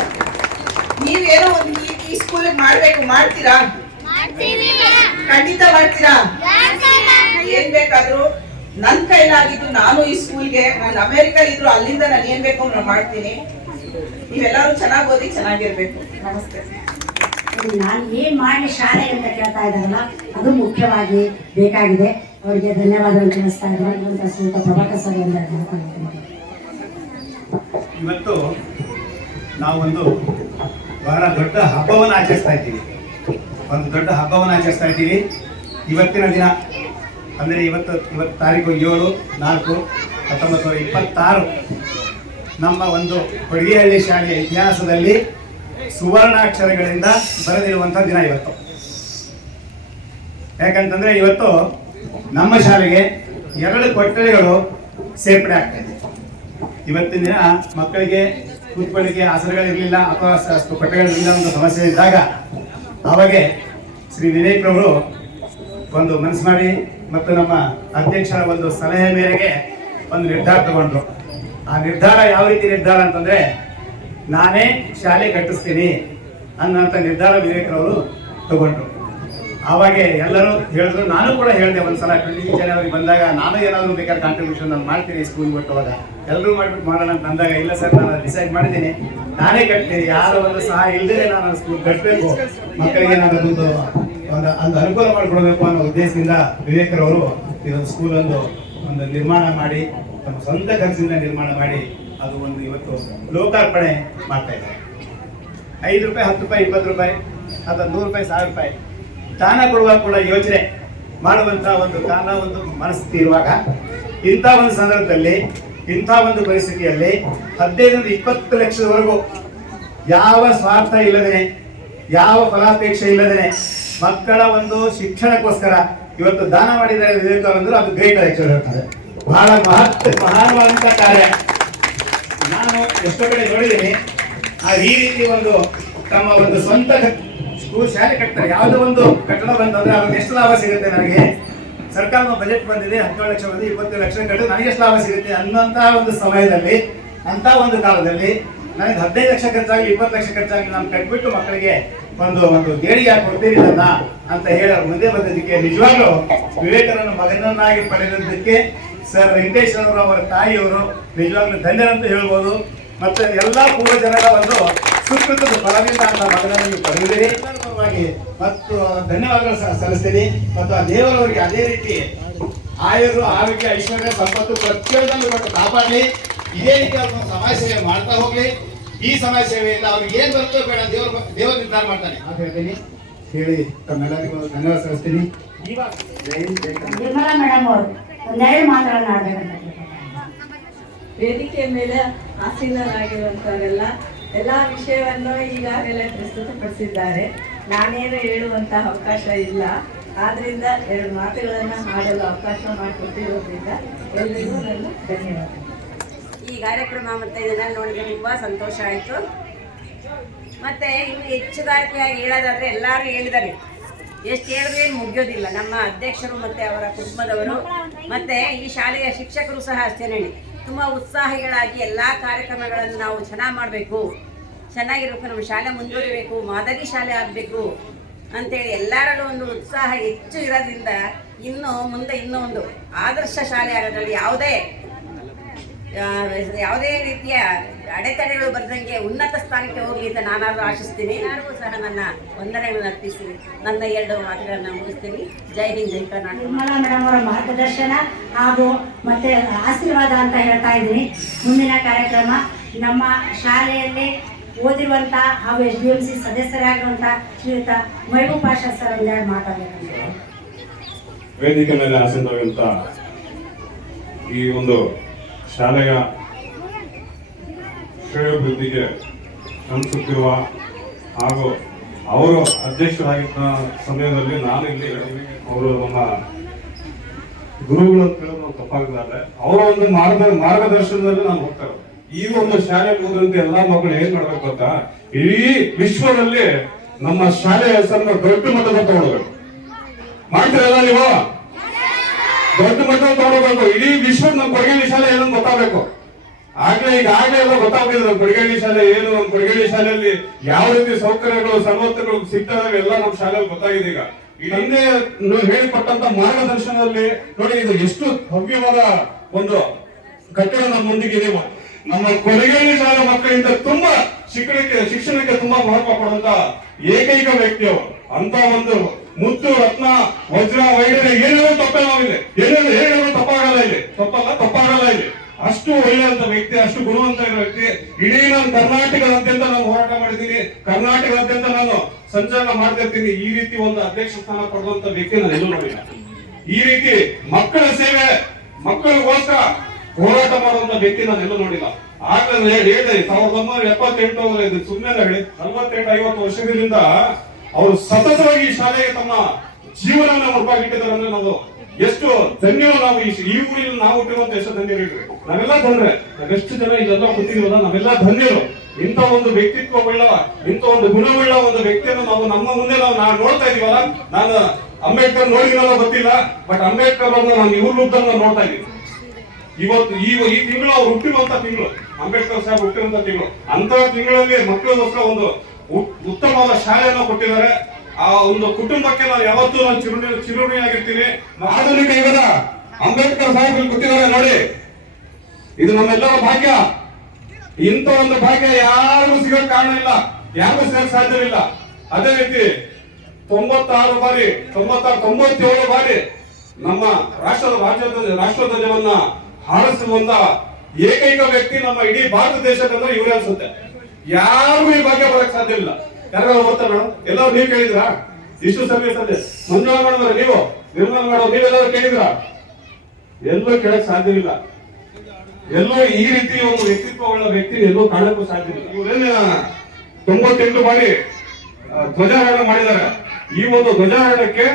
ನೀವೇನೋ ಒಂದು ಈ ಸ್ಕೂಲಿಗೆ ಮಾಡ್ಬೇಕು, ಮಾಡ್ತೀರಾ? ಖಂಡಿತ ಮಾಡ್ತೀರಾ? ಏನ್ ಬೇಕಾದ್ರೂ ನನ್ ಕೈಲಾಗಿದ್ದು ನಾನು ಈ ಸ್ಕೂಲ್ಗೆ, ನಾನು ಅಮೆರಿಕಲ್ ಇದ್ರು ಅಲ್ಲಿಂದ ನಾನು ಏನ್ ಬೇಕು ನಾನು ಮಾಡ್ತೀನಿ. ನೀವೆಲ್ಲರೂ ಚೆನ್ನಾಗಿ ಓದಿ ಚೆನ್ನಾಗಿರ್ಬೇಕು. ನಮಸ್ತೆ. ನಾನು ಏನ್ ಮಾಡಿ ಶಾಲೆ ಅಂತ ಕೇಳ್ತಾ ಇದ್ದಾರಲ್ಲ, ಅದು ಮುಖ್ಯವಾಗಿ ಬೇಕಾಗಿದೆ. ಅವರಿಗೆ ಧನ್ಯವಾದಗಳು ತಿಳಿಸ್ತಾ ಇದ್ದಾರೆ. ಶ್ರೀಯುತ ಪ್ರಭಾಕರ್ ಸರ್ ಇವತ್ತು ನಾವೊಂದು ಬಹಳ ದೊಡ್ಡ ಹಬ್ಬವನ್ನು ಆಚರಿಸ್ತಾ ಇದ್ದೀವಿ. ಇವತ್ತಿನ ದಿನ ಅಂದರೆ ಇವತ್ತು ತಾರೀಕು 7/4/1926 ನಮ್ಮ ಒಂದು ಕೊಡಗಿಹಳ್ಳಿ ಶಾಲೆಯ ಇತಿಹಾಸದಲ್ಲಿ ಸುವರ್ಣಾಕ್ಷರಗಳಿಂದ ಬರೆದಿರುವಂಥ ದಿನ ಇವತ್ತು. ಯಾಕಂತಂದ್ರೆ ಇವತ್ತು ನಮ್ಮ ಶಾಲೆಗೆ 2 ಕೊಠಡಿಗಳು ಸೇರ್ಪಡೆ ಆಗ್ತಾ ಇದೆ. ಇವತ್ತಿನ ದಿನ ಮಕ್ಕಳಿಗೆ ಕೂತ್ಕೊಳ್ಳಿಕ್ಕೆ ಆಸನಗಳಿರಲಿಲ್ಲ ಅಥವಾ ಕೊಠಡಿಗಳಿರಲಿಲ್ಲ ಅಂತ ಸಮಸ್ಯೆ ಇದ್ದಾಗ ಅವಾಗೆ ಶ್ರೀ ವಿವೇಕ್ ರವರು ಒಂದು ಮನಸ್ಸು ಮಾಡಿ ಮತ್ತು ನಮ್ಮ ಅಧ್ಯಕ್ಷರ ಒಂದು ಸಲಹೆ ಮೇರೆಗೆ ಒಂದು ನಿರ್ಧಾರ ತಗೊಂಡ್ರು. ಆ ನಿರ್ಧಾರ ಯಾವ ರೀತಿ ನಿರ್ಧಾರ ಅಂತಂದ್ರೆ, ನಾನೇ ಶಾಲೆ ಕಟ್ಟಿಸ್ತೀನಿ ಅನ್ನೋಂಥ ನಿರ್ಧಾರ ವಿವೇಕ್ ರವರು ತಗೊಂಡ್ರು. ಆವಾಗ ಎಲ್ಲರೂ ಹೇಳಿದ್ರು, ನಾನು ಕೂಡ ಹೇಳಿದೆ ಒಂದ್ಸಲ 20 ಜನವರಿಗೆ ಬಂದಾಗ, ನಾನು ಏನಾದರೂ ಬೇಕಾದ್ರೆ ಕಾಂಟ್ರಿಬ್ಯೂಷನ್ ನಾನು ಮಾಡ್ತೀನಿ ಸ್ಕೂಲ್ ಬಿಟ್ಟುವಾಗ. ಎಲ್ಲರೂ ಮಾಡ್ಬಿಟ್ಟು ಮಾಡೋಣ ಅಂತ ಅಂದಾಗ, ಇಲ್ಲ ಸರ್ ನಾನು ಡಿಸೈಡ್ ಮಾಡಿದ್ದೀನಿ, ನಾನೇ ಕಟ್ತೀನಿ, ಯಾರ ಒಂದು ಸಹಾಯ ಇಲ್ಲದೆ ನಾನು ಸ್ಕೂಲ್ ಕಟ್ಟಬೇಕು, ಮಕ್ಕಳಿಗೆ ನಾನು ಒಂದು ಅನುಕೂಲ ಮಾಡಿಕೊಡ್ಬೇಕು ಅನ್ನೋ ಉದ್ದೇಶದಿಂದ ವಿವೇಕರವರು ಇದೊಂದು ಸ್ಕೂಲ್ ಒಂದು ನಿರ್ಮಾಣ ಮಾಡಿ, ತಮ್ಮ ಸ್ವಂತ ಖರ್ಚಿನಿಂದ ನಿರ್ಮಾಣ ಮಾಡಿ ಅದು ಒಂದು ಇವತ್ತು ಲೋಕಾರ್ಪಣೆ ಮಾಡ್ತಾ ಇದ್ದಾರೆ. 5 ರೂಪಾಯಿ, 10 ರೂಪಾಯಿ, 20 ರೂಪಾಯಿ ಅಥವಾ 100 ರೂಪಾಯಿ, 1000 ರೂಪಾಯಿ ದಾನ ಕೊಡುವಾಗ ಕೂಡ ಯೋಚನೆ ಮಾಡುವಂಥ ಒಂದು ಕಾಲ, ಒಂದು ಮನಸ್ಥಿತಿ ಇರುವಾಗ, ಇಂಥ ಒಂದು ಸಂದರ್ಭದಲ್ಲಿ, ಇಂಥ ಒಂದು ಪರಿಸ್ಥಿತಿಯಲ್ಲಿ 15-20 ಲಕ್ಷದವರೆಗೂ ಯಾವ ಸ್ವಾರ್ಥ ಇಲ್ಲದೇನೆ, ಯಾವ ಫಲಾಪೇಕ್ಷೆ ಇಲ್ಲದೇನೆ ಮಕ್ಕಳ ಒಂದು ಶಿಕ್ಷಣಕ್ಕೋಸ್ಕರ ಇವತ್ತು ದಾನ ಮಾಡಿದ್ದಾರೆ ವಿವೇಕಾನಂದರು. ಅದು ಗ್ರೇಟ್ ಆಕ್ಚುಲಿ ಹೇಳ್ತಾರೆ, ಬಹಳ ಮಹಾನವಾದಂಥ ಕಾರ್ಯ. ನಾನು ಎಷ್ಟೋ ಕಡೆ ನೋಡಿದ್ದೀನಿ, ಈ ರೀತಿ ಒಂದು ತಮ್ಮ ಒಂದು ಸ್ವಂತ ಸ್ಕೂಲ್ ಶಾಲೆ ಕಟ್ತಾರೆ. ಯಾವುದೋ ಒಂದು ಕಟ್ಟಡ ಬಂತಂದ್ರೆ ಅವ್ರಿಗೆ ಎಷ್ಟು ಲಾಭ ಸಿಗುತ್ತೆ, ನನಗೆ ಸರ್ಕಾರದ ಬಜೆಟ್ ಬಂದಿದೆ 17 ಲಕ್ಷ ಬಂದಿದೆ, 20 ಲಕ್ಷ ಕಟ್ಟಿದ್ರೆ ನನಗೆ ಎಷ್ಟು ಲಾಭ ಸಿಗುತ್ತೆ ಅನ್ನೋಂಥ ಒಂದು ಸಮಯದಲ್ಲಿ, ಅಂತ ಒಂದು ಕಾಲದಲ್ಲಿ ನನಗೆ 15 ಲಕ್ಷ ಖರ್ಚಾಗಲಿ 20 ಲಕ್ಷ ಖರ್ಚಾಗಲಿ ನಾನು ಕಟ್ಬಿಟ್ಟು ಮಕ್ಕಳಿಗೆ ಒಂದು ದೇಣಿಗೆ ಕೊಡ್ತೀರಿ ನನ್ನ ಅಂತ ಹೇಳಿ ಮುಂದೆ ಬಂದಿದ್ದಕ್ಕೆ ನಿಜವಾಗ್ಲೂ ವಿವೇಕರನ್ನು ಮಗನನ್ನಾಗಿ ಪಡೆದಿದ್ದಕ್ಕೆ ಸರ್ ವೆಂಕಟೇಶ್ ಅವರ ತಾಯಿಯವರು ನಿಜವಾಗ್ಲೂ ಧನ್ಯರಂತ ಹೇಳ್ಬೋದು. ಮತ್ತೆ ಎಲ್ಲಾ ಪೂರ್ವ ಜನರ ಒಂದು ಸುಕೃತದ ಫಲದಿಂದ ಅಂತ ಮಗನನ್ನು ನೀವು ಪಡೆದಿದ್ದೀರಿ. ಮತ್ತು ಧನ್ಯವಾದಗಳು ಸಲ್ಲಿಸ್ತೀನಿ. ಮತ್ತು ಆ ದೇವರವರಿಗೆ ಅದೇ ರೀತಿ ಆಯುರು, ಆರೋಗ್ಯ, ಐಶ್ವರ್ಯ, ಸಂಪತ್ತು ಪ್ರತಿಯೊಂದನ್ನು ಕೊಟ್ಟು ಕಾಪಾಡಲಿ. ಇದೇ ರೀತಿ ಅವ್ರ ಸಮಾಜ ಸೇವೆ ಮಾಡ್ತಾ ಹೋಗ್ಲಿ. ಈ ಸಮಾಜ ಸೇವೆಯಿಂದ ಅವ್ರಿಗೆ ಏನ್ ಬರ್ತೋ ಬೇಡ ದೇವರು ನಿರ್ಧಾರ ಮಾಡ್ತಾನೆ ಅಂತ ಹೇಳ್ತೀನಿ. ಹೇಳಿ ತಮ್ಮೆಲ್ಲರಿಗೂ ಧನ್ಯವಾದ ಸಲ್ಲಿಸ್ತೀನಿ. ನಿರ್ಮಲಾ ಮೇಡಮ್ ಅವರು ಒಂದೆರಡು ಮಾತುಗಳನ್ನ ಆಡ್ಬೇಕಂತ ವೇದಿಕೆ ಮೇಲೆ ಆಸೀನರಾಗಿರುವಂಥವರೆಲ್ಲ ಎಲ್ಲ ವಿಷಯವನ್ನು ಈಗಾಗಲೇ ಪ್ರಸ್ತುತಪಡಿಸಿದ್ದಾರೆ. ನಾನೇನು ಹೇಳುವಂತಹ ಅವಕಾಶ ಇಲ್ಲ. ಆದ್ರಿಂದ 2 ಮಾತುಗಳನ್ನು ಆಡಲು ಅವಕಾಶ ಮಾಡಿಕೊಟ್ಟಿರೋದ್ರಿಂದ ಎಲ್ಲರಿಗೂ ನನ್ನ ಧನ್ಯವಾದ. ಈ ಕಾರ್ಯಕ್ರಮ ಮತ್ತು ಇದನ್ನು ನೋಡಿದ್ರೆ ತುಂಬ ಸಂತೋಷ ಆಯಿತು. ಮತ್ತು ಇನ್ನು ಹೆಚ್ಚುಗಾರಿಕೆಯಾಗಿ ಹೇಳೋದಾದರೆ ಎಲ್ಲರೂ ಹೇಳಿದ್ದಾರೆ, ಎಷ್ಟು ಹೇಳಿದ್ರೆ ಮುಗಿಯೋದಿಲ್ಲ. ನಮ್ಮ ಅಧ್ಯಕ್ಷರು ಮತ್ತು ಅವರ ಕುಟುಂಬದವರು ಮತ್ತು ಈ ಶಾಲೆಯ ಶಿಕ್ಷಕರು ಸಹ ಅಷ್ಟೇ ತುಂಬ ಉತ್ಸಾಹಿಗಳಾಗಿ ಎಲ್ಲ ಕಾರ್ಯಕ್ರಮಗಳನ್ನು ನಾವು ಚೆನ್ನಾಗಿ ಮಾಡಬೇಕು, ಚೆನ್ನಾಗಿರಬೇಕು, ನಮ್ಮ ಶಾಲೆ ಮುಂದುವರಿಬೇಕು, ಮಾದರಿ ಶಾಲೆ ಆಗಬೇಕು ಅಂತೇಳಿ ಎಲ್ಲರಲ್ಲೂ ಒಂದು ಉತ್ಸಾಹ ಹೆಚ್ಚು ಇರೋದ್ರಿಂದ ಇನ್ನು ಮುಂದೆ ಇನ್ನೂ ಒಂದು ಆದರ್ಶ ಶಾಲೆ ಆಗೋದ್ರಲ್ಲಿ ಯಾವುದೇ ರೀತಿಯ ಅಡೆತಡೆಗಳು ಬರದಂಗೆ ಉನ್ನತ ಸ್ಥಾನಕ್ಕೆ ಹೋಗಲಿ ಅಂತ ನಾನಾದರೂ ಆಶಿಸ್ತೀನಿ. ನಾನು ಸಹ ನನ್ನ ವಂದನೆಗಳನ್ನು ಅರ್ಪಿಸಿ ನನ್ನ 2 ಮಾತುಗಳನ್ನು ಮುಗಿಸ್ತೀನಿ. ಜೈ ಹಿಂದ್, ಜೈ ಕರ್ನಾಟಕ. ನಿರ್ಮಲಾ ಮೇಡಮ್ ಅವರ ಮಾರ್ಗದರ್ಶನ ಹಾಗೂ ಮತ್ತೆ ಆಶೀರ್ವಾದ ಅಂತ ಹೇಳ್ತಾ ಇದ್ದೀನಿ. ಮುಂದಿನ ಕಾರ್ಯಕ್ರಮ ನಮ್ಮ ಶಾಲೆಯಲ್ಲಿ ಓದಿರುವಂಥ ಹಾಗೂ SDMC ಸದಸ್ಯರಾಗಿರುವಂಥ ಶ್ರೀಯುತ ಮಹಬೂಬ್ ಪಾಷಾ ಸರ್ ಒಂದೆರಡು ಮಾತಾಡಬೇಕಂತ. ವೇದಿಕೆ ಮೇಲೆ ಆಸೀನರಾಗಿರುವಂಥ ಈ ಒಂದು ಶಾಲೆಯ ಶ್ರೇಯೋಭಿವೃದ್ಧಿಗೆ ಶ್ರಮಿಸುತ್ತಿರುವ ಹಾಗೂ ಅವರು ಅಧ್ಯಕ್ಷರಾಗಿದ್ದ ಸಮಯದಲ್ಲಿ ನಾನು ಇಲ್ಲಿ ಅವರು ನಮ್ಮ ಗುರುಗಳು ಅಂತ ಹೇಳೋದು ತಪ್ಪಾಗಲಾರೆ, ಅವರ ಒಂದು ಮಾರ್ಗದರ್ಶನದಲ್ಲಿ ನಾನು ಹೋಗ್ತಾ ಇರೋದು. ಈ ಒಂದು ಶಾಲೆಗೆ ಹೋದಂತೆ ಎಲ್ಲಾ ಮಕ್ಕಳು ಏನ್ ಮಾಡ್ಬೇಕು ಅಂತ ಇಡೀ ವಿಶ್ವದಲ್ಲಿ ನಮ್ಮ ಶಾಲೆಯ ಹೆಸರನ್ನು ದೊಡ್ಡ ಮಟ್ಟದಲ್ಲಿ ತಗೊಳ್ಬೇಕು. ಮಾಡ್ತೀರಲ್ಲ ನೀವು? ದೊಡ್ಡ ಮಟ್ಟದಲ್ಲಿ ತಗೊಳ್ಬೇಕು. ಇಡೀ ವಿಶ್ವದ ನಮ್ಮ ಕೊಡಗೇರಿ ಶಾಲೆ ಏನಂತ ಗೊತ್ತಾಗಬೇಕು. ಈಗಾಗಲೇ ಎಲ್ಲ ಗೊತ್ತಾಗ್ತಿದೆ ನಮ್ಮ ಕೊಡಗೇರಿ ಶಾಲೆ ಏನು, ನಮ್ಮ ಕೊಡಗೇರಿ ಶಾಲೆಯಲ್ಲಿ ಯಾವ ರೀತಿ ಸೌಕರ್ಯಗಳು ಸವಲತ್ತುಗಳು ಸಿಗ್ತವೆ ಎಲ್ಲ ನಮ್ಮ ಶಾಲೆಯಲ್ಲಿ ಗೊತ್ತಾಗಿದೆ. ಈಗ ಹಿಂದೆ ಹೇಳಿಕೊಟ್ಟಂತ ಮಾರ್ಗದರ್ಶನದಲ್ಲಿ ನೋಡಿ, ಇದು ಎಷ್ಟು ಭವ್ಯವಾದ ಒಂದು ಕಟ್ಟಡ ನಮ್ಮ ಮುಂದಿಗೆ ನಮ್ಮ ಕೊಡಗೇರಿ ಶಾಲೆ ಮಕ್ಕಳಿಂದ ತುಂಬಾ ಶಿಕ್ಷಣಕ್ಕೆ ತುಂಬಾ ಮಹತ್ವ ಕೊಡುವಂತ ಏಕೈಕ ವ್ಯಕ್ತಿಯವರು. ಅಂತ ಒಂದು ಮುತ್ತು ರತ್ನ ವಜ್ರ ವೈಢೂರ್ಯ ಏನೇನೋ ತಪ್ಪೇನಾವಿಲ್ಲ, ಏನೇನೋ ತಪ್ಪಾಗಲ್ಲ ಇಲ್ಲಿ, ತಪ್ಪಾಗಲ್ಲ ಇಲ್ಲಿ. ಅಷ್ಟು ಒಳ್ಳೆಯಂತ ವ್ಯಕ್ತಿ, ಅಷ್ಟು ಗುಣವಂತ ಇರೋ ವ್ಯಕ್ತಿ. ಇಡೀ ನಾನು ಕರ್ನಾಟಕದಾದ್ಯಂತ ನಾನು ಹೋರಾಟ ಮಾಡಿದ್ದೀನಿ, ಕರ್ನಾಟಕದಾದ್ಯಂತ ನಾನು ಸಂಚಾರ ಮಾಡ್ತಾ ಇರ್ತೀನಿ. ಈ ರೀತಿ ಒಂದು ಅಧ್ಯಕ್ಷ ಸ್ಥಾನ ಪಡೆದಂತ ವ್ಯಕ್ತಿ ನಾನು ಎಲ್ಲೂ ನೋಡಿಲ್ಲ. ಈ ರೀತಿ ಮಕ್ಕಳ ಸೇವೆ, ಮಕ್ಕಳಿಗೋಸ್ಕರ ಹೋರಾಟ ಮಾಡುವಂತ ವ್ಯಕ್ತಿ ನಾನು ಎಲ್ಲೂ ನೋಡಿಲ್ಲ. ಆಗ್ಲೇ ಹೇಳಿದೆ 1978 ಸುಮ್ಮನೆ ಹೇಳಿ 48-50 ವರ್ಷದಿಂದ ಅವರು ಸತತವಾಗಿ ಈ ಶಾಲೆಗೆ ತಮ್ಮ ಜೀವನವನ್ನು ಮುಡುಪಾಗಿಟ್ಟಿದ್ದಾರೆ. ಅಂದ್ರೆ ನಾವು ಎಷ್ಟು ಧನ್ಯರು. ನಾವು ಈ ಊರಿನಲ್ಲಿ ನಾವು ಹುಟ್ಟಿರುವಂತ ಎಷ್ಟು ಧನ್ಯರು. ನಾವೆಲ್ಲ ಧನ್ಯರೇ. ನಾವೆಷ್ಟು ಜನ ಇದೆಲ್ಲ ಗೊತ್ತಿದೀವಲ್ಲ, ನಾವೆಲ್ಲ ಧನ್ಯರು. ಇಂಥ ಒಂದು ವ್ಯಕ್ತಿತ್ವವುಳ್ಳ, ಇಂಥ ಒಂದು ಗುಣವುಳ್ಳ ಒಂದು ವ್ಯಕ್ತಿಯನ್ನು ನಾವು ನಮ್ಮ ಮುಂದೆ ನಾವು ನೋಡ್ತಾ ಇದೀವಲ್ಲ. ನಾನು ಅಂಬೇಡ್ಕರ್ ನೋಡಿದ್ರಲ್ಲ ಗೊತ್ತಿಲ್ಲ, ಬಟ್ ಅಂಬೇಡ್ಕರ್ ಅವ್ರನ್ನ ನಾನು ಇವ್ರ ರೂಪದಲ್ಲಿ ನೋಡ್ತಾ ಇದ್ದೀನಿ. ಇವತ್ತು ಈ ತಿಂಗಳು ಅವ್ರು ಹುಟ್ಟಿರುವಂತ ತಿಂಗಳು, ಅಂಬೇಡ್ಕರ್ ಸಾಹೇಬ್ ಹುಟ್ಟಿರುವಂತ ತಿಂಗಳು. ಅಂತ ತಿಂಗಳಲ್ಲಿ ಮಕ್ಕಳಿಗೋಸ್ಕರ ಒಂದು ಉತ್ತಮವಾದ ಶಾಲೆಯನ್ನು ಕೊಟ್ಟಿದ್ದಾರೆ. ಆ ಒಂದು ಕುಟುಂಬಕ್ಕೆ ನಾನು ಯಾವತ್ತೂ ನಾನು ಚಿರುಣಿಯಾಗಿರ್ತೀನಿ. ಆಧುನಿಕ ಯುಗದ ಅಂಬೇಡ್ಕರ್ ಸಾಹೇಬ್ ಕೊಟ್ಟಿದ್ದಾರೆ ನೋಡಿ. ಇದು ನಮ್ಮೆಲ್ಲರ ಭಾಗ್ಯ. ಇಂಥ ಒಂದು ಭಾಗ್ಯ ಯಾರಿಗೂ ಸಿಗೋಕ್ ಕಾರಣ ಇಲ್ಲ, ಯಾರಿಗೂ ಸಿಗಕ್ ಸಾಧ್ಯವಿಲ್ಲ. ಅದೇ ರೀತಿ 97 ಬಾರಿ ನಮ್ಮ ರಾಷ್ಟ್ರಧ್ವಜವನ್ನ ಹಾರಿಸುವಂತ ಏಕೈಕ ವ್ಯಕ್ತಿ ನಮ್ಮ ಇಡೀ ಭಾರತ ದೇಶದಂದ್ರೆ ಇವರೇ ಅನ್ಸುತ್ತೆ. ಯಾರಿಗೂ ಈ ಭಾಗ್ಯ ಬರಕ್ ಸಾಧ್ಯ ಇಲ್ಲ. ಯಾರು ಗೊತ್ತಾ ಮೇಡಮ್? ಎಲ್ಲರೂ ನೀವು ಕೇಳಿದ್ರಾ? ಇಷ್ಟು ಸಮಯ ಸಂದೆ ಮಂಜುಳಾ ಮಾಡಿದ್ರೆ ನೀವು, ನಿರ್ಮಲ ಮಾಡೋ ನೀವೆಲ್ಲರೂ ಕೇಳಿದ್ರ? ಎಲ್ಲೂ ಕೇಳಕ್ ಸಾಧ್ಯವಿಲ್ಲ. ಎಲ್ಲೂ ಈ ರೀತಿ ಒಂದು ವ್ಯಕ್ತಿತ್ವವುಳ್ಳ ವ್ಯಕ್ತಿ ಎಲ್ಲೂ ಕಾಣಕ್ಕೂ ಸಾಧ್ಯವಿಲ್ಲ. ಇವರೇನ 98 ಬಾರಿ ಧ್ವಜಾರೋಹಣ ಮಾಡಿದ್ದಾರೆ. ಈ ಒಂದು ಧ್ವಜಾರೋಹಣಕ್ಕೆ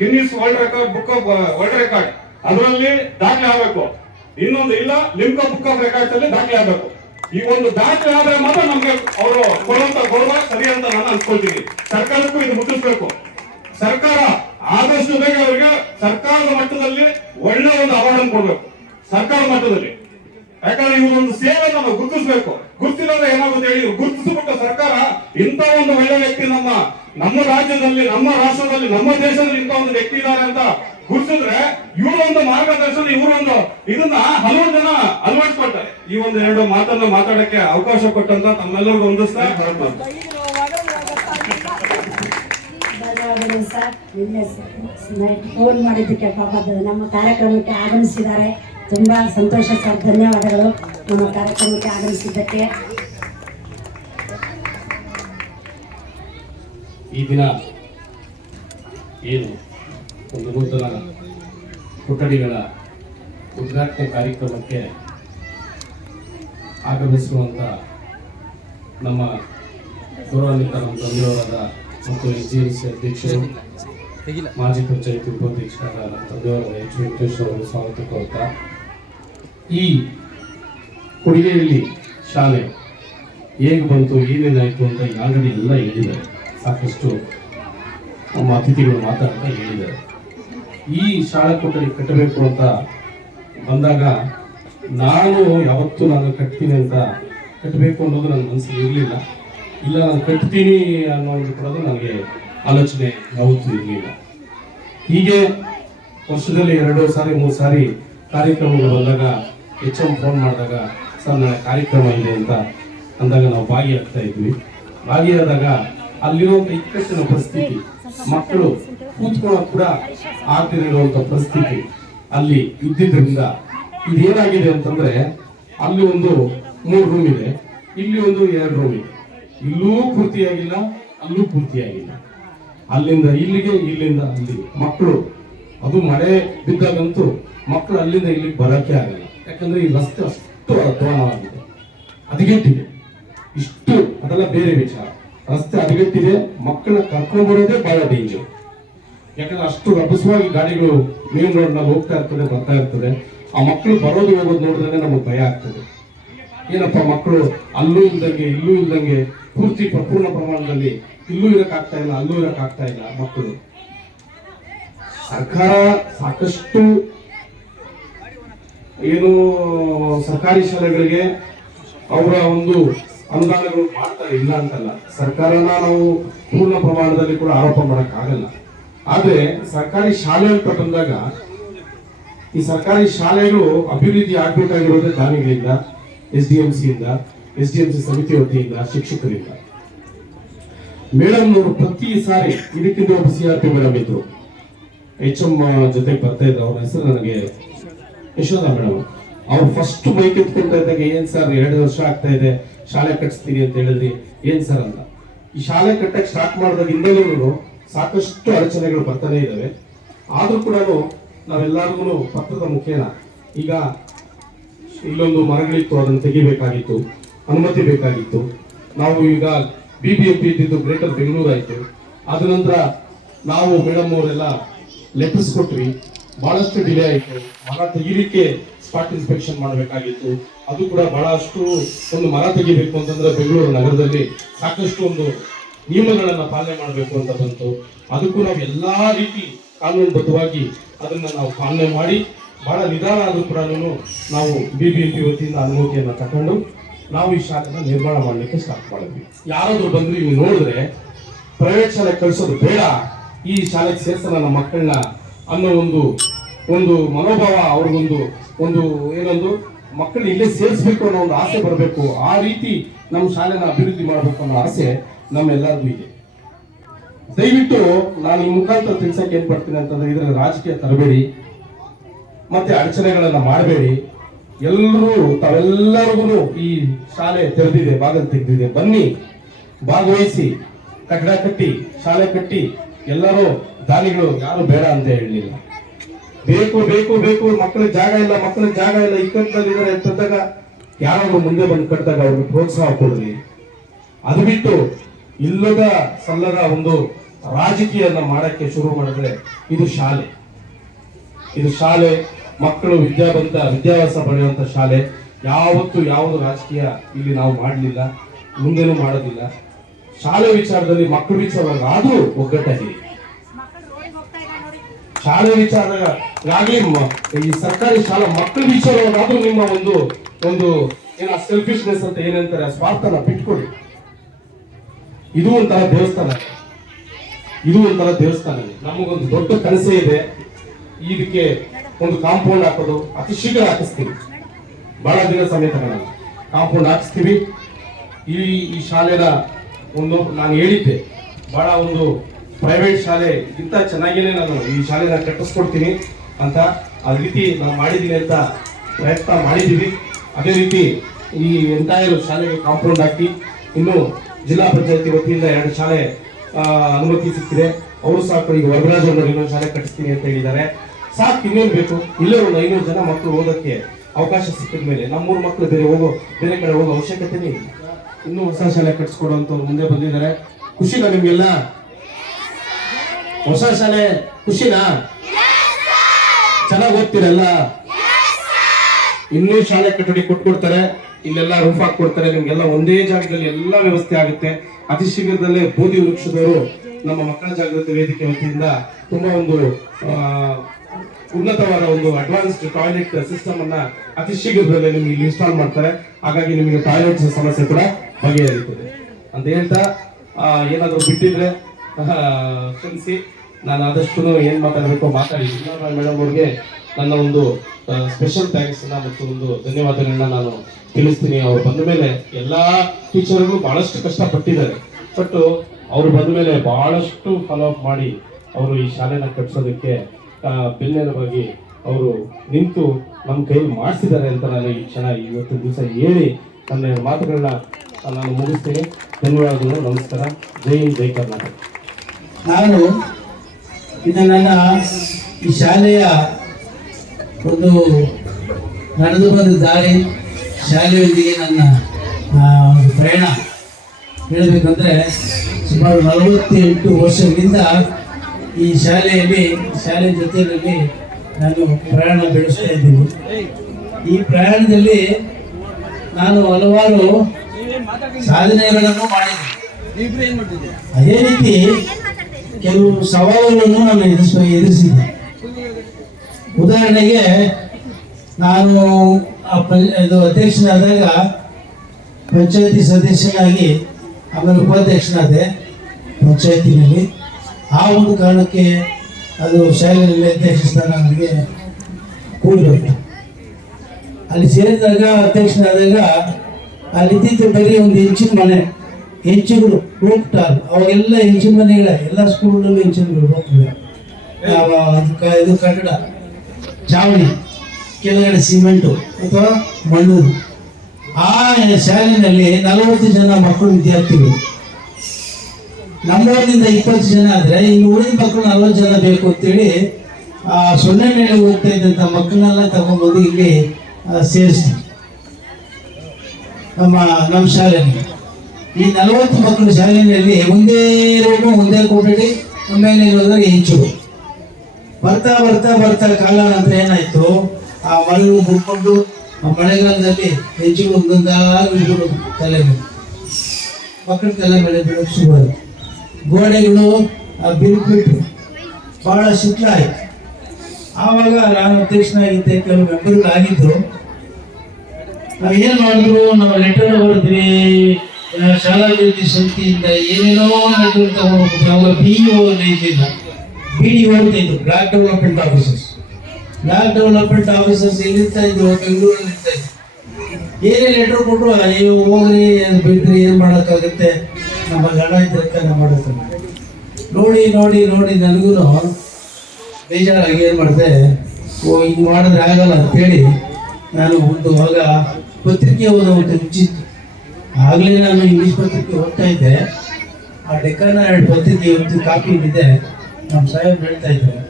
Guinness world record, book of world record ಅದರಲ್ಲಿ ದಾಖಲೆ ಆಗಬೇಕು. ಇನ್ನೊಂದು ಇಲ್ಲ, ಲಿಮ್ಕಾ ಬುಕ್ ಆಫ್ ರೆಕಾರ್ಡ್ಸ್ ಅಲ್ಲಿ ದಾಖಲೆ ಆಗಬೇಕು. ಈ ಒಂದು ದಾಖಲೆ ಆದ್ರೆ ಮಾತ್ರ ನಮ್ಗೆ ಅವರು ಕೊಡುವಂತ ಗೌರವ ಸರಿ ಅಂತ ನಾನು ಅನ್ಕೊಳ್ತೀನಿ. ಸರ್ಕಾರಕ್ಕೂ ಇದು ಮುಟ್ಟಿಸ್ಬೇಕು. ಸರ್ಕಾರ ಆದಷ್ಟು ಬೇಗ ಅವರಿಗೆ ಸರ್ಕಾರದ ಮಟ್ಟದಲ್ಲಿ ಒಳ್ಳೆ ಒಂದು ಅವಾರ್ಡ್ ಅನ್ನು ಕೊಡ್ಬೇಕು, ಸರ್ಕಾರ ಮಟ್ಟದಲ್ಲಿ. ಯಾಕಂದ್ರೆ ಇವರೊಂದು ಸೇವೆ ನಾವು ಗುರುತಿಸ್ಬೇಕು. ಗುರುತಿಲ್ಲದ್ರೆ ಏನಾಗುತ್ತೆ ಹೇಳಿ, ಗುರುತಿಸ್ಬಿಟ್ಟು ಸರ್ಕಾರ ಇಂಥ ಒಂದು ಒಳ್ಳೆ ವ್ಯಕ್ತಿ ನಮ್ಮ ರಾಜ್ಯದಲ್ಲಿ, ನಮ್ಮ ರಾಷ್ಟ್ರದಲ್ಲಿ, ನಮ್ಮ ದೇಶದಲ್ಲಿ ಇಂಥ ಒಂದು ವ್ಯಕ್ತಿ ಇದ್ದಾರೆ ಅಂತ ಗುರುತಿಸಿದ್ರೆ ಇವರೊಂದು ಮಾರ್ಗದರ್ಶನ, ಇವರೊಂದು ಇದನ್ನ ಹಲವು ಜನ ಅಳವಡಿಸ್ಕೊಳ್ತಾರೆ. ಈ ಒಂದು 2 ಮಾತನ್ನ ಮಾತಾಡಕ್ಕೆ ಅವಕಾಶ ಕೊಟ್ಟಂತ ತಮ್ಮೆಲ್ಲರಿಗೂ ಹೊಂದಿಸ್ತಾ ಧನ್ಯವಾದಗಳು ಸರ್. ನಿನ್ನೆ ಫೋನ್ ಮಾಡಿದ್ದಕ್ಕೆ ಪಾಪ ನಮ್ಮ ಕಾರ್ಯಕ್ರಮಕ್ಕೆ ಆಗಮಿಸಿದ್ದಾರೆ. ತುಂಬಾ ಸಂತೋಷ ಸರ್, ಧನ್ಯವಾದಗಳು ನಮ್ಮ ಕಾರ್ಯಕ್ರಮಕ್ಕೆ ಆಗಮಿಸಿದ್ದಕ್ಕೆ. ಈ ದಿನ ಏನು ಒಂದು ನೂತನ ಕೊಠಡಿಗಳ ಉದ್ಘಾಟನೆ ಕಾರ್ಯಕ್ರಮಕ್ಕೆ ಆಗಮಿಸುವಂಥ ನಮ್ಮ ಗೌರವಾನ್ವಿತ ನಮ್ಮ ತಂದೆಯವರಾದ ಮತ್ತು SGMC ಅಧ್ಯಕ್ಷರು ಮಾಜಿ ಪಂಚಾಯತಿ ಉಪಾಧ್ಯಕ್ಷರಾದ ನಮ್ಮ ತಂದೆಯವರಾದ H. ವೆಂಕಟೇಶ್ವರ ಅವರು ಸ್ವಾಗತ ಕೋರ್ತಾ ಈ ಕೊಡುಗೆಯಲ್ಲಿ ಶಾಲೆ ಹೇಗೆ ಬಂತು ಏನೇನಾಯಿತು ಅಂತ ಈಗಾಗಲೇ ಎಲ್ಲ ಹೇಳಿದ್ದಾರೆ. ಸಾಕಷ್ಟು ನಮ್ಮ ಅತಿಥಿಗಳು ಮಾತಾಡ್ತಾ ಹೇಳಿದ್ದಾರೆ. ಈ ಶಾಲಾ ಕೊಠಡಿ ಕಟ್ಟಬೇಕು ಅಂತ ಬಂದಾಗ ನಾನು ಕಟ್ತೀನಿ ಅಂತ ಕಟ್ಟಬೇಕು ಅನ್ನೋದು ನನ್ನ ಮನಸ್ಸಿಗೆ ಇರಲಿಲ್ಲ. ಇಲ್ಲ ನಾನು ಕಟ್ತೀನಿ ಅನ್ನೋದು ಕೊಡೋದು ನನಗೆ ಆಲೋಚನೆ ಯಾವತ್ತೂ ಇರಲಿಲ್ಲ. ಹೀಗೆ ವರ್ಷದಲ್ಲಿ 2 ಸಾರಿ 3 ಸಾರಿ ಕಾರ್ಯಕ್ರಮಗಳು ಬಂದಾಗ HM ಫೋನ್ ಮಾಡಿದಾಗ ಸರ್ ನಾಳೆ ಕಾರ್ಯಕ್ರಮ ಇದೆ ಅಂತ ಅಂದಾಗ ನಾವು ಭಾಗಿಯಾಗ್ತಾ ಇದ್ವಿ. ಭಾಗಿಯಾದಾಗ ಅಲ್ಲಿರುವಂಥ ಇಕ್ಕಟ್ಟಿನ ಪರಿಸ್ಥಿತಿ, ಮಕ್ಕಳು ಕೂತ್ಕೊಳ್ಳೋಕೆ ಕೂಡ ಆಗ್ತಿರುವಂಥ ಪರಿಸ್ಥಿತಿ ಅಲ್ಲಿ ಇದ್ದಿದ್ದರಿಂದ ಇದೇನಾಗಿದೆ ಅಂತಂದ್ರೆ ಅಲ್ಲಿ ಒಂದು 3 ರೂಮ್ ಇದೆ, ಇಲ್ಲಿ ಒಂದು 2 ರೂಮ್ ಇದೆ. ಇಲ್ಲೂ ಪೂರ್ತಿಯಾಗಿಲ್ಲ, ಅಲ್ಲೂ ಪೂರ್ತಿಯಾಗಿಲ್ಲ. ಅಲ್ಲಿಂದ ಇಲ್ಲಿಗೆ, ಇಲ್ಲಿಂದ ಅಲ್ಲಿ ಮಕ್ಕಳು, ಅದು ಮಳೆ ಬಿದ್ದಾಗಂತೂ ಮಕ್ಕಳು ಅಲ್ಲಿಂದ ಇಲ್ಲಿಗೆ ಬರೋಕ್ಕೆ ಆಗಲ್ಲ. ಯಾಕಂದ್ರೆ ಈ ರಸ್ತೆ ಅಷ್ಟು ಅಧ್ವಾನವಾಗಿದೆ, ಹದಗೆಟ್ಟಿದೆ. ಇಷ್ಟು ಅದೆಲ್ಲ ಬೇರೆ ವಿಚಾರ. ರಸ್ತೆ ಹದಗೆಟ್ಟಿದೆ, ಮಕ್ಕಳನ್ನ ಕರ್ಕೊಂಡು ಬರೋದೇ ಬಹಳ ಡೇಂಜರ್. ಯಾಕಂದ್ರೆ ಅಷ್ಟು ರಭಸವಾಗಿ ಗಾಡಿಗಳು ಮೇನ್ ರೋಡ್ ನಲ್ಲಿ ಹೋಗ್ತಾ ಇರ್ತದೆ, ಬರ್ತಾ ಇರ್ತದೆ. ಆ ಮಕ್ಕಳು ಬರೋದು ಹೋಗೋದು ನೋಡಿದ್ರೆ ನಮಗೆ ಭಯ ಆಗ್ತದೆ. ಏನಪ್ಪ ಮಕ್ಕಳು ಅಲ್ಲೂ ಇಲ್ದಂಗೆ ಇಲ್ಲೂ ಇಲ್ದಂಗೆ ಪೂರ್ಣ ಪ್ರಮಾಣದಲ್ಲಿ ಇಲ್ಲೂ ಇರಕ್ಕಾಗ್ತಾ ಇಲ್ಲ, ಅಲ್ಲೂ ಇರಕ್ಕಾಗ್ತಾ ಇಲ್ಲ ಮಕ್ಕಳು. ಸರ್ಕಾರ ಸಾಕಷ್ಟು ಏನು ಸರ್ಕಾರಿ ಶಾಲೆಗಳಿಗೆ ಅವರ ಒಂದು ಅನುದಾನಗಳು ಮಾಡ್ತಾರೆ, ಇಲ್ಲ ಅಂತಲ್ಲ. ಸರ್ಕಾರನ ನಾವು ಪೂರ್ಣ ಪ್ರಮಾಣದಲ್ಲಿ ಕೂಡ ಆರೋಪ ಮಾಡಕ್ ಆಗಲ್ಲ. ಆದ್ರೆ ಸರ್ಕಾರಿ ಶಾಲೆ ಅಂತ ಬಂದಾಗ ಈ ಸರ್ಕಾರಿ ಶಾಲೆಗಳು ಅಭಿವೃದ್ಧಿ ಆಗ್ಬೇಕಾಗಿರೋದೇ ದಾನಿಗಳಿಂದ, SDMC ಇಂದ, SDMC ಸಮಿತಿ ವತಿಯಿಂದ, ಶಿಕ್ಷಕರಿಂದ. ಮೇಡಮ್ನವರು ಪ್ರತಿ ಸಾರಿ ಇದಕ್ಕಿಂತ ಒಬ್ಬ CRP ಮೇಡಮ್ ಇದ್ರು, HM ಜೊತೆಗೆ ಬರ್ತಾ ಇದ್ರು. ಅವ್ರ ಹೆಸರು ನನಗೆ ಯಶೋಧ ಮೇಡಮ್. ಅವ್ರು ಫಸ್ಟ್ ಮೈಕ್ ಎತ್ಕೊಳ್ತಾ ಇದ್ದಾಗ ಏನ್ ಸರ್ 2 ವರ್ಷ ಆಗ್ತಾ ಇದೆ ಶಾಲೆ ಕಟ್ಟಿಸ್ತೀನಿ ಅಂತ ಹೇಳಿದ್ರಿ, ಏನ್ ಸರ್ ಅಂತ. ಈ ಶಾಲೆ ಕಟ್ಟಕ್ಕೆ ಸ್ಟಾರ್ಟ್ ಮಾಡಿದಾಗಿಂದಲೂ ಸಾಕಷ್ಟು ಅಡಚಣೆಗಳು ಬರ್ತಾನೆ ಇದ್ದಾವೆ. ಆದ್ರೂ ಕೂಡ ನಾವೆಲ್ಲರಿಗೂ ಪತ್ರದ ಮುಖೇನ ಈಗ ಇಲ್ಲೊಂದು ಮರಗಳಿತ್ತು, ಅದನ್ನು ತೆಗಿಬೇಕಾಗಿತ್ತು, ಅನುಮತಿ ಬೇಕಾಗಿತ್ತು. ನಾವು ಈಗ BBMP ಇದ್ದಿದ್ದು ಗ್ರೇಟರ್ ಬೆಂಗಳೂರು ಆಯ್ತು. ಅದ ನಂತರ ನಾವು ಮೇಡಮ್ ಅವರೆಲ್ಲ ಲೆಟರ್ಸ್ ಕೊಟ್ವಿ, ಬಹಳಷ್ಟು ಡಿಲೇ ಆಯ್ತು. ಮರ ತೆಗಿಲಿಕ್ಕೆ ಸ್ಪಾಟ್ ಇನ್ಸ್ಪೆಕ್ಷನ್ ಮಾಡಬೇಕಾಗಿತ್ತು. ಅದು ಕೂಡ ಬಹಳಷ್ಟು ಒಂದು ಮರ ತೆಗಿಬೇಕು ಅಂತಂದ್ರೆ ಬೆಂಗಳೂರು ನಗರದಲ್ಲಿ ಸಾಕಷ್ಟು ಒಂದು ನಿಯಮಗಳನ್ನ ಪಾಲನೆ ಮಾಡಬೇಕು ಅಂತ ಬಂತು. ಅದಕ್ಕೂ ನಾವು ಎಲ್ಲಾ ರೀತಿ ಕಾನೂನುಬದ್ಧವಾಗಿ ಅದನ್ನ ನಾವು ಪಾಲನೆ ಮಾಡಿ ಬಹಳ ನಿಧಾನ ಆದ್ರೂ ಕೂಡ ನಾವು BBMP ವತಿಯಿಂದ ಅನುಮತಿಯನ್ನ ತಕೊಂಡು ನಾವು ಈ ಶಾಲೆನ ನಿರ್ಮಾಣ ಮಾಡಲಿಕ್ಕೆ ಸ್ಟಾರ್ಟ್ ಮಾಡಿದ್ವಿ. ಯಾರಾದ್ರೂ ಬಂದ್ರು ಇವು ನೋಡಿದ್ರೆ ಪ್ರೈವೇಟ್ ಶಾಲೆ ಕಳಿಸೋದು ಬೇಡ, ಈ ಶಾಲೆಗೆ ಸೇರ್ಸೋಣ ನಮ್ಮ ಮಕ್ಕಳನ್ನ ಅನ್ನೋ ಒಂದು ಮನೋಭಾವ ಅವ್ರಿಗೊಂದು ಏನೊಂದು ಮಕ್ಕಳನ್ನ ಇಲ್ಲೇ ಸೇರಿಸ್ಬೇಕು ಅನ್ನೋ ಒಂದು ಆಸೆ ಬರಬೇಕು. ಆ ರೀತಿ ನಮ್ಮ ಶಾಲೆನ ಅಭಿವೃದ್ಧಿ ಮಾಡಬೇಕು ಅನ್ನೋ ಆಸೆ ನಮ್ಮೆಲ್ಲರಿಗೂ ಇದೆ. ದಯವಿಟ್ಟು ನಾನು ಈ ಮುಖಾಂತರ ತಿಳ್ಸಕ್ಕೆ ಏನ್ ಪಡ್ತೀನಿ ಅಂತಂದ್ರೆ ಇದರ ರಾಜಕೀಯ ತರಬೇಡಿ, ಮತ್ತೆ ಅಡಚಣೆಗಳನ್ನ ಮಾಡಬೇಡಿ. ತಾವೆಲ್ಲರಿಗೂ ಈ ಶಾಲೆ ತೆರೆದಿದೆ, ಬಾಗಿಲು ತೆಗೆದಿದೆ, ಬನ್ನಿ ಭಾಗವಹಿಸಿ, ಕಟ್ಟಡ ಕಟ್ಟಿ, ಶಾಲೆ ಕಟ್ಟಿ. ಎಲ್ಲರೂ ದಾನಿಗಳು ಯಾರು ಬೇಡ ಅಂತ ಹೇಳಲಿಲ್ಲ. ಬೇಕು ಬೇಕು ಬೇಕು, ಮಕ್ಕಳಿಗೆ ಜಾಗ ಇಲ್ಲ ಇಕ್ಕಟ್ಟಿದ್ದಾರೆ ಅಂತಂದಾಗ ಯಾರಾದ್ರೂ ಮುಂದೆ ಬಂದು ಕಟ್ಟಿದಾಗ ಅವ್ರಿಗೆ ಪ್ರೋತ್ಸಾಹ ಕೊಡ್ರಿ. ಅದು ಬಿಟ್ಟು ಇಲ್ಲದ ಸಲ್ಲದ ಒಂದು ರಾಜಕೀಯನ ಮಾಡಕ್ಕೆ ಶುರು ಮಾಡಿದ್ರೆ ಇದು ಶಾಲೆ ಮಕ್ಕಳು ವಿದ್ಯಾಭ್ಯಾಸ ಪಡೆಯುವಂತ ಶಾಲೆ. ಯಾವುದು ರಾಜಕೀಯ ಇಲ್ಲಿ ನಾವು ಮಾಡಲಿಲ್ಲ, ಮುಂದೇನು ಮಾಡೋದಿಲ್ಲ. ಶಾಲೆ ವಿಚಾರದಲ್ಲಿ ಮಕ್ಕಳ ವಿಚಾರದಾಗ ಆದ್ರೂ ಒಗ್ಗಟ್ಟಾಗಿ ಶಾಲೆ ವಿಚಾರದಾಗಲಿ ಈ ಸರ್ಕಾರಿ ಶಾಲಾ ಮಕ್ಕಳ ವಿಚಾರವಾದ್ರೂ ನಿಮ್ಮ ಒಂದು ಸೆಲ್ಫಿಶ್ನೆಸ್ ಅಂತ ಏನಂತಾರೆ, ಸ್ವಾರ್ಥನ ಬಿಟ್ಕೊಡಿ. ಇದು ಒಂಥರ ದೇವಸ್ಥಾನ. ನಮಗೊಂದು ದೊಡ್ಡ ಕನಸೇ ಇದೆ, ಇದಕ್ಕೆ ಒಂದು ಕಾಂಪೌಂಡ್ ಹಾಕೋದು. ಅತಿ ಶೀಘ್ರ ಹಾಕಿಸ್ತೀವಿ, ಬಹಳ ದಿನ ಸಮೇತ ಕಾಂಪೌಂಡ್ ಹಾಕಿಸ್ತೀವಿ. ಈ ಶಾಲೆನ ನಾನು ಹೇಳಿದ್ದೆ, ಬಹಳ ಒಂದು ಪ್ರೈವೇಟ್ ಶಾಲೆ ಇಂತ ಚೆನ್ನಾಗೇನೆ ನಾನು ಈ ಶಾಲೆನ ಕಟ್ಟಿಸ್ಕೊಡ್ತೀನಿ ಅಂತ. ಅದೇ ರೀತಿ ನಾವು ಮಾಡಿದ್ದೀನಿ ಅಂತ ಪ್ರಯತ್ನ ಮಾಡಿದ್ದೀವಿ. ಅದೇ ರೀತಿ ಈ ಎಂಟೈರ್ ಶಾಲೆಗೆ ಕಾಂಪೌಂಡ್ ಹಾಕಿ, ಇನ್ನು ಜಿಲ್ಲಾ ಪಂಚಾಯತಿ ವತಿಯಿಂದ 2 ಶಾಲೆ ಅನುಮತಿ ಸಿಕ್ಕಿದೆ. ಅವರು ಸಾಕು. ಈಗ ವರದರಾಜ್ ಅವರು ಇನ್ನೊಂದು ಶಾಲೆ ಕಟ್ಟಿಸ್ತೀನಿ ಅಂತ ಹೇಳಿದ್ದಾರೆ. ಸಾಕು, ಇನ್ನೇನು ಬೇಕು? ಇಲ್ಲೇ ಒಂದು 500 ಜನ ಮಕ್ಕಳು ಓದೋಕ್ಕೆ ಅವಕಾಶ ಸಿಕ್ಕಿದ ಮೇಲೆ ನಮ್ಮೂರು ಮಕ್ಕಳು ಬೇರೆ ಕಡೆ ಹೋಗೋ ಅವಶ್ಯಕತೆನೇ ಇಲ್ಲ. ಇನ್ನೂ ಹೊಸ ಶಾಲೆ ಕಟ್ಸ್ಕೊಡುವಂತವ್ರು ಮುಂದೆ ಬಂದಿದ್ದಾರೆ. ಖುಷಿನಾ ನಿಮ್ಗೆಲ್ಲ? ಹೊಸ ಶಾಲೆ ಖುಷಿನಾ? ಚೆನ್ನಾಗಿ ಓದ್ತೀರಲ್ಲ? ಇನ್ನೂ ಶಾಲೆ ಕಟ್ಟಡಿ ಕೊಟ್ಕೊಡ್ತಾರೆ, ಇಲ್ಲೆಲ್ಲ ರೂಫ್ ಹಾಕೊಡ್ತಾರೆ, ನಿಮ್ಗೆಲ್ಲ ಒಂದೇ ಜಾಗದಲ್ಲಿ ಎಲ್ಲ ವ್ಯವಸ್ಥೆ ಆಗುತ್ತೆ. ಅತಿ ಶೀಘ್ರದಲ್ಲೇ ಬೋಧಿ ವೃಕ್ಷದವರು ನಮ್ಮ ಮಕ್ಕಳ ಜಾಗೃತಿ ವೇದಿಕೆ ವತಿಯಿಂದ ತುಂಬಾ ಒಂದು ಉನ್ನತವಾದ ಒಂದು ಅಡ್ವಾನ್ಸ್ಡ್ ಟಾಯ್ಲೆಟ್ ಸಿಸ್ಟಮ್ ಅನ್ನ ಅತಿ ಶೀಘ್ರದಲ್ಲೇ ನಿಮ್ಗೆ ಇಲ್ಲಿ ಇನ್ಸ್ಟಾಲ್ ಮಾಡ್ತಾರೆ. ಹಾಗಾಗಿ ನಿಮಗೆ ಟಾಯ್ಲೆಟ್ ಸಮಸ್ಯೆ ಕೂಡ ಬಗೆಹರಿಯುತ್ತದೆ ಅಂತ ಹೇಳ್ತಾ, ಏನಾದರೂ ಬಿಟ್ಟಿದ್ರೆ ಕ್ಷಮಿಸಿ. ನಾನು ಆದಷ್ಟು ಏನ್ ಮಾತಾಡಬೇಕು ಮಾತಾಡಿ. ಮೇಡಮ್ ಅವ್ರಿಗೆ ನನ್ನ ಒಂದು ಸ್ಪೆಷಲ್ ಥ್ಯಾಂಕ್ಸ್ ಮತ್ತು ಒಂದು ಧನ್ಯವಾದಗಳನ್ನ ನಾನು ತಿಳಿಸ್ತೀನಿ. ಅವ್ರು ಬಂದ ಮೇಲೆ ಎಲ್ಲಾ ಟೀಚರ್ಗಳು ಬಹಳಷ್ಟು ಕಷ್ಟಪಟ್ಟಿದ್ದಾರೆ, ಬಟ್ ಅವ್ರು ಬಂದ ಮೇಲೆ ಬಹಳಷ್ಟು ಫಾಲೋ ಅಪ್ ಮಾಡಿ ಅವರು ಈ ಶಾಲೆನ ಕಟ್ಸೋದಕ್ಕೆ ಬೆನ್ನೆಲುಬಾಗಿ ಅವರು ನಿಂತು ನಮ್ಮ ಕೈಯಲ್ಲಿ ಮಾಡಿಸಿದ್ದಾರೆ ಅಂತ ನಾನು ಈ ಕ್ಷಣ ಇವತ್ತಿನ ದಿವಸ ಹೇಳಿ ನನ್ನ ಮಾತುಗಳನ್ನ ನಾನು ಮುಗಿಸ್ತೀನಿ. ಧನ್ಯವಾದಗಳು, ನಮಸ್ಕಾರ, ಜೈ ಹಿಂದ್, ಜೈ ಕರ್ನಾಟಕ. ನಾನು ಇದು ನನ್ನ ಈ ಶಾಲೆಯ ಒಂದು ನಡೆದು ಬಂದ ದಾರಿ, ಶಾಲೆಯೊಂದಿಗೆ ನನ್ನ ಪ್ರಯಾಣ ಹೇಳಬೇಕಂದ್ರೆ ಸುಮಾರು 48 ವರ್ಷಗಳಿಂದ ಈ ಶಾಲೆ ಜೊತೆಯಲ್ಲಿ ನಾನು ಪ್ರಯಾಣ ಬೆಳೆಸ್ತಾ ಇದ್ದೀನಿ. ಈ ಪ್ರಯಾಣದಲ್ಲಿ ನಾನು ಹಲವಾರು ಸಾಧನೆಗಳನ್ನು ಮಾಡಿದ್ದೀನಿ. ಅದೇ ರೀತಿ ಕೆಲವು ಸವಾಲುಗಳನ್ನು ನಾನು ಎದುರಿಸಿದ್ದೆ. ಉದಾಹರಣೆಗೆ ನಾನು ಅಧ್ಯಕ್ಷನಾದಾಗ ಪಂಚಾಯತಿ ಸದಸ್ಯನಾಗಿ ಆಮೇಲೆ ಉಪಾಧ್ಯಕ್ಷನಾದೆ ಪಂಚಾಯತಿನಲ್ಲಿ. ಆ ಒಂದು ಕಾರಣಕ್ಕೆ ಅದು ಶಾಲೆಯಲ್ಲಿ ಅಧ್ಯಕ್ಷ ಸ್ಥಾನ ನನಗೆ ಕೂಡಬೇಕು. ಅಲ್ಲಿ ಸೇರಿದಾಗ ಅಧ್ಯಕ್ಷನಾದಾಗ ಅಲ್ಲಿದ್ದಿದ್ದು ಬರೀ ಒಂದು ಹೆಂಚಿನ ಮನೆ, ಹೆಂಚುಗಳು ಹೋಗ್ತಾರೆ. ಅವಾಗೆಲ್ಲ ಹೆಂಚಿನ ಮನೆಗಳೇ, ಎಲ್ಲ ಸ್ಕೂಲ್ಗಳಲ್ಲೂ ಹೆಂಚಿನಗಳು ಹೋಗ್ತವೆ. ಇದು ಕಟ್ಟಡ ಚಾವಣಿ, ಕೆಳಗಡೆ ಸಿಮೆಂಟು ಅಥವಾ ಮಣ್ಣು. ಆ ಶಾಲೆಯಲ್ಲಿ 40 ಜನ ಮಕ್ಕಳು ವಿದ್ಯಾರ್ಥಿಗಳು. ನಮ್ಮೂರಿನಿಂದ 20 ಜನ ಆದರೆ ಇನ್ನು ಉಳಿದ ಮಕ್ಕಳು 40 ಜನ ಬೇಕು ಅಂತೇಳಿ ಸೊನ್ನೆ ಮೇಲೆ ಹೋಗ್ತಾ ಇದ್ದಂಥ ಮಕ್ಕಳನ್ನೆಲ್ಲ ತಗೊಂಡ್ಬಂದು ಇಲ್ಲಿ ಸೇರಿಸ್ತೀವಿ ನಮ್ಮ ಶಾಲೆಯಲ್ಲಿ. ಈ 40 ಮಕ್ಕಳು ಶಾಲೆಯಲ್ಲಿ ಒಂದೇ ರೂಮು, ಒಂದೇ ಕೊಠಡಿ, ಆಮೇಲೆ ಹೋದಾಗ ಹೆಂಚು. ಬರ್ತಾ ಬರ್ತಾ ಬರ್ತಾ ಕಾಲ ನಂತರ ಏನಾಯ್ತು, ಆ ಮಳೆಗಳು ಮುಡ್ಕೊಂಡು ಆ ಮಳೆಗಾಲದಲ್ಲಿ ಹೆಂಚುಗಳು ಒಂದೊಂದಾಗಿ ಬಿಡೋದು ತಲೆ ಮೇಲೆ, ಮಕ್ಕಳ ತಲೆ ಮೇಲೆ ಬಿಡೋದು ಶುರುವಾಯಿತು. ಗೋಡೆಗಳು ಬಿರುಕು ಬಹಳ ಶುಕ್ಲ ಆಯ್ತು. ಆವಾಗ ನಾನು ಅಧ್ಯಕ್ಷನಾಗಿದ್ದೆ, ಕೆಲವು ಮೆಂಬರ್ಗಳು ಆಗಿದ್ರು. ನಾವೇನು ಮಾಡಿದ್ರು, ನಾವು ಲೆಟರ್ ಬರೆದ್ವಿ ಶಾಲಾಭಿವೃದ್ಧಿ ಸಮಿತಿಯಿಂದ, ಏನೇನೋ ಲೆಟರ್ ತಗೊಂಡು ಅವಾಗ BEO ಇದ್ದಿಲ್ಲ, BDO ಅಂತ ಇದ್ರು, block development officers. Block development officers ಎಲ್ಲಿರ್ತಾ ಇದ್ರು, ಬೆಂಗಳೂರಲ್ಲಿ ಇರ್ತಾ ಇದ್ರು. ಏನೇ ಲೆಟರ್ ಕೊಟ್ಟರು, ಅಯ್ಯೋ ಹೋಗ್ರಿ, ಏನು ಬಿಡ್ರಿ, ಏನು ಮಾಡೋಕ್ಕಾಗುತ್ತೆ, ನಮ್ಮ ಗಣ ಇದ್ದಕ್ಕೆ ನಾವು ಮಾಡೋಕ್ಕಲ್ಲ. ನೋಡಿ ನೋಡಿ ನೋಡಿ ನನಗೂ ಬೇಜಾರಾಗಿ ಏನು ಮಾಡಿದೆ, ಹಿಂಗೆ ಮಾಡಿದ್ರೆ ಆಗಲ್ಲ ಅಂತೇಳಿ ನಾನು ಒಂದು ಆಗ ಪತ್ರಿಕೆ ಓದೋ ಒಂದು ರುಚಿತ್ತು. ಆಗಲೇ ನಾನು ಇಂಗ್ಲೀಷ್ ಪತ್ರಿಕೆ ಓದ್ತಾ ಇದ್ದೆ. ಆ ಡೆಕ್ಕನ್ ಹೆರಾಲ್ಡ್ ಪತ್ರಿಕೆ ಒಂದು ಕಾಪಿ ಇದೆ, ನಮ್ಮ ಸಾಹೇಬ್ ಹೇಳ್ತಾ ಇದ್ದಾರೆ.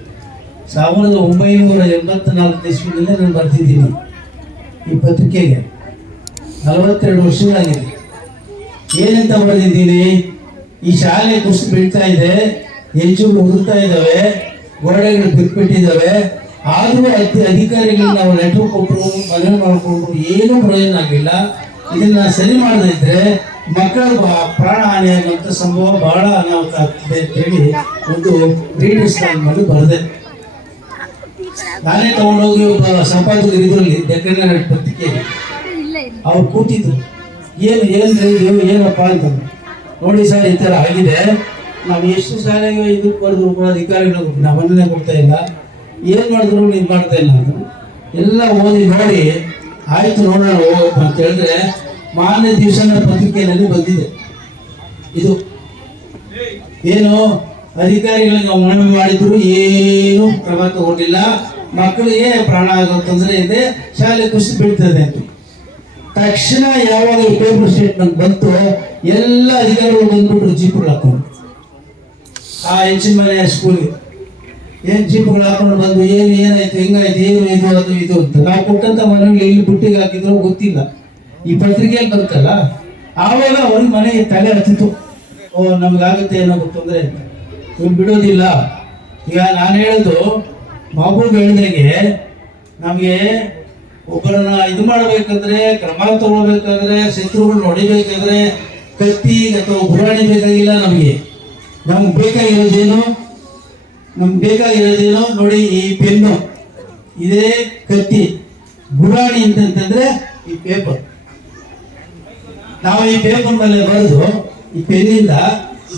1984 ಇಸ್ವಿನಲ್ಲೇ ನಾನು ಬರ್ತಿದ್ದೀನಿ ಈ ಪತ್ರಿಕೆಗೆ. 42 ವರ್ಷಗಳಾಗಿದೆ. ಏನಂತ ಬರೆದಿದ್ದೀನಿ, ಈ ಶಾಲೆ ಕುಸಿದು ಬೀಳ್ತಾ ಇದೆ, ಹೆಂಚುಗಳು ಉದುರ್ತಾ ಇದ್ದಾವೆ, ಗೋಡೆಗಳು ಬಿಟ್ಬಿಟ್ಟಿದ್ದಾವೆ, ಆದರೂ ಅಧಿಕಾರಿಗಳು ನಾವು ಲೆಟರ್ ಕೊಟ್ಟರು, ಮನವಿ ಮಾಡಿಕೊಂಡ್ರು, ಏನೂ ಪ್ರಯೋಜನ ಆಗಿಲ್ಲ. ಇದನ್ನ ಸರಿ ಮಾಡದಿದ್ರೆ ಮಕ್ಕಳ ಪ್ರಾಣ ಹಾನಿಯಾಗುವಂಥ ಸಂಭವ ಬಹಳ ಅನಾಹುತ ಆಗ್ತದೆ ಅಂತೇಳಿ ಒಂದು ರೀಡರ್ಸ್ ಮಾಡಿ ಬರೆದೆ. ನಾನೇ ತಗೊಂಡೋಗಿ ಒಬ್ಬ ಸಂಪಾದಕರು ಇದರಲ್ಲಿ ಡೆಕ್ಕನ್ ಹೆರಾಲ್ಡ್ ಪತ್ರಿಕೆಯಲ್ಲಿ ಅವ್ರು ಕೂತಿದ್ರು. ಏನಪ್ಪ ಅಂತ ನೋಡಿ ಸರ್, ಈ ಥರ ಆಗಿದೆ, ನಾವು ಎಷ್ಟು ಶಾಲೆಗೆ ಇದಕ್ಕೆ ಬರೆದ್ರು ಕೂಡ ಅಧಿಕಾರಿಗಳು ನಮ್ಮನ್ನೇ ಕೊಡ್ತಾ ಇಲ್ಲ, ಏನು ಮಾಡಿದ್ರು ನೀವು ಮಾಡ್ತಾ ಇಲ್ಲ ಅಂತ ಎಲ್ಲ ಓದಿ ನೋಡಿ ಆಯ್ತು ನೋಡೋಣ ಹೋಗಪ್ಪ ಅಂತ ಹೇಳಿದ್ರೆ, ಮಾನ್ಯ ದಿವಸನ ಪತ್ರಿಕೆಯಲ್ಲಿ ಬಂದಿದೆ. ಇದು ಏನು ಅಧಿಕಾರಿಗಳಿಗೆ ನಾವು ಮನವಿ ಮಾಡಿದ್ರು, ಏನು ಕ್ರಮ ತಗೊಂಡಿಲ್ಲ, ಮಕ್ಕಳಿಗೆ ಪ್ರಾಣ ಆಗೋ ತೊಂದರೆ ಇದೆ, ಶಾಲೆ ಕುಸಿದು ಬೀಳ್ತದೆ ಅಂತ. ತಕ್ಷಣ ಯಾವಾಗ ಈ ಪೇಪರ್ ಸ್ಟೇಟ್ಮೆಂಟ್ ಬಂತು, ಎಲ್ಲ ಅಧಿಕಾರಿಗಳು ಬಂದ್ಬಿಟ್ರು ಜೀಪುಗಳು ಹಾಕೊಂಡು. ಆ ಹೆಂಚಿನ ಮನೆ ಸ್ಕೂಲ್ಗೆ. ಏನು ಜೀಪ್ಗಳು ಹಾಕೊಂಡು ಬಂದು ಏನಾಯ್ತು ಹೆಂಗಾಯ್ತು ಏನು ಇದು ಅದು ಇದು ಅಂತ. ನಾವು ಕೊಟ್ಟಂತ ಮನೆಗಳು ಎಲ್ಲಿ ಬುಟ್ಟಿಗೆ ಹಾಕಿದ್ರು ಗೊತ್ತಿಲ್ಲ. ಈ ಪತ್ರಿಕೆಯಲ್ಲಿ ಬರುತ್ತಲ್ಲ ಆವಾಗ ಅವ್ರಿಗೆ ಮನೆ ತಲೆ ಹತ್ತಿತ್ತು, ಓ ನಮಗಾಗುತ್ತೆ ಏನೋ ತೊಂದರೆ ಅಂತ. ಇವ್ರು ಬಿಡೋದಿಲ್ಲ. ಈಗ ನಾನು ಹೇಳೋದು ಮಗುಗೆ ಹೇಳಿದಾಗೆ ನಮಗೆ ಒಬ್ಬರನ್ನ ಇದು ಮಾಡಬೇಕಂದ್ರೆ, ಕ್ರಮ ತಗೊಳ್ಬೇಕಾದ್ರೆ, ಶತ್ರುಗಳು ಹೊಡಿಬೇಕಾದ್ರೆ ಕತ್ತಿ ಅಥವಾ ಗುರಾಣಿ ಬೇಕಾಗಿಲ್ಲ. ನಮ್ಗೆ ಬೇಕಾಗಿರೋದೇನು ನೋಡಿ, ಈ ಪೆನ್ನು ಇದೇ ಕತ್ತಿ. ಗುರಾಣಿ ಅಂತಂದ್ರೆ ಈ ಪೇಪರ್. ನಾವು ಈ ಪೇಪರ್ ಮೇಲೆ ಬರೆದು ಈ ಪೆನ್ನಿಂದ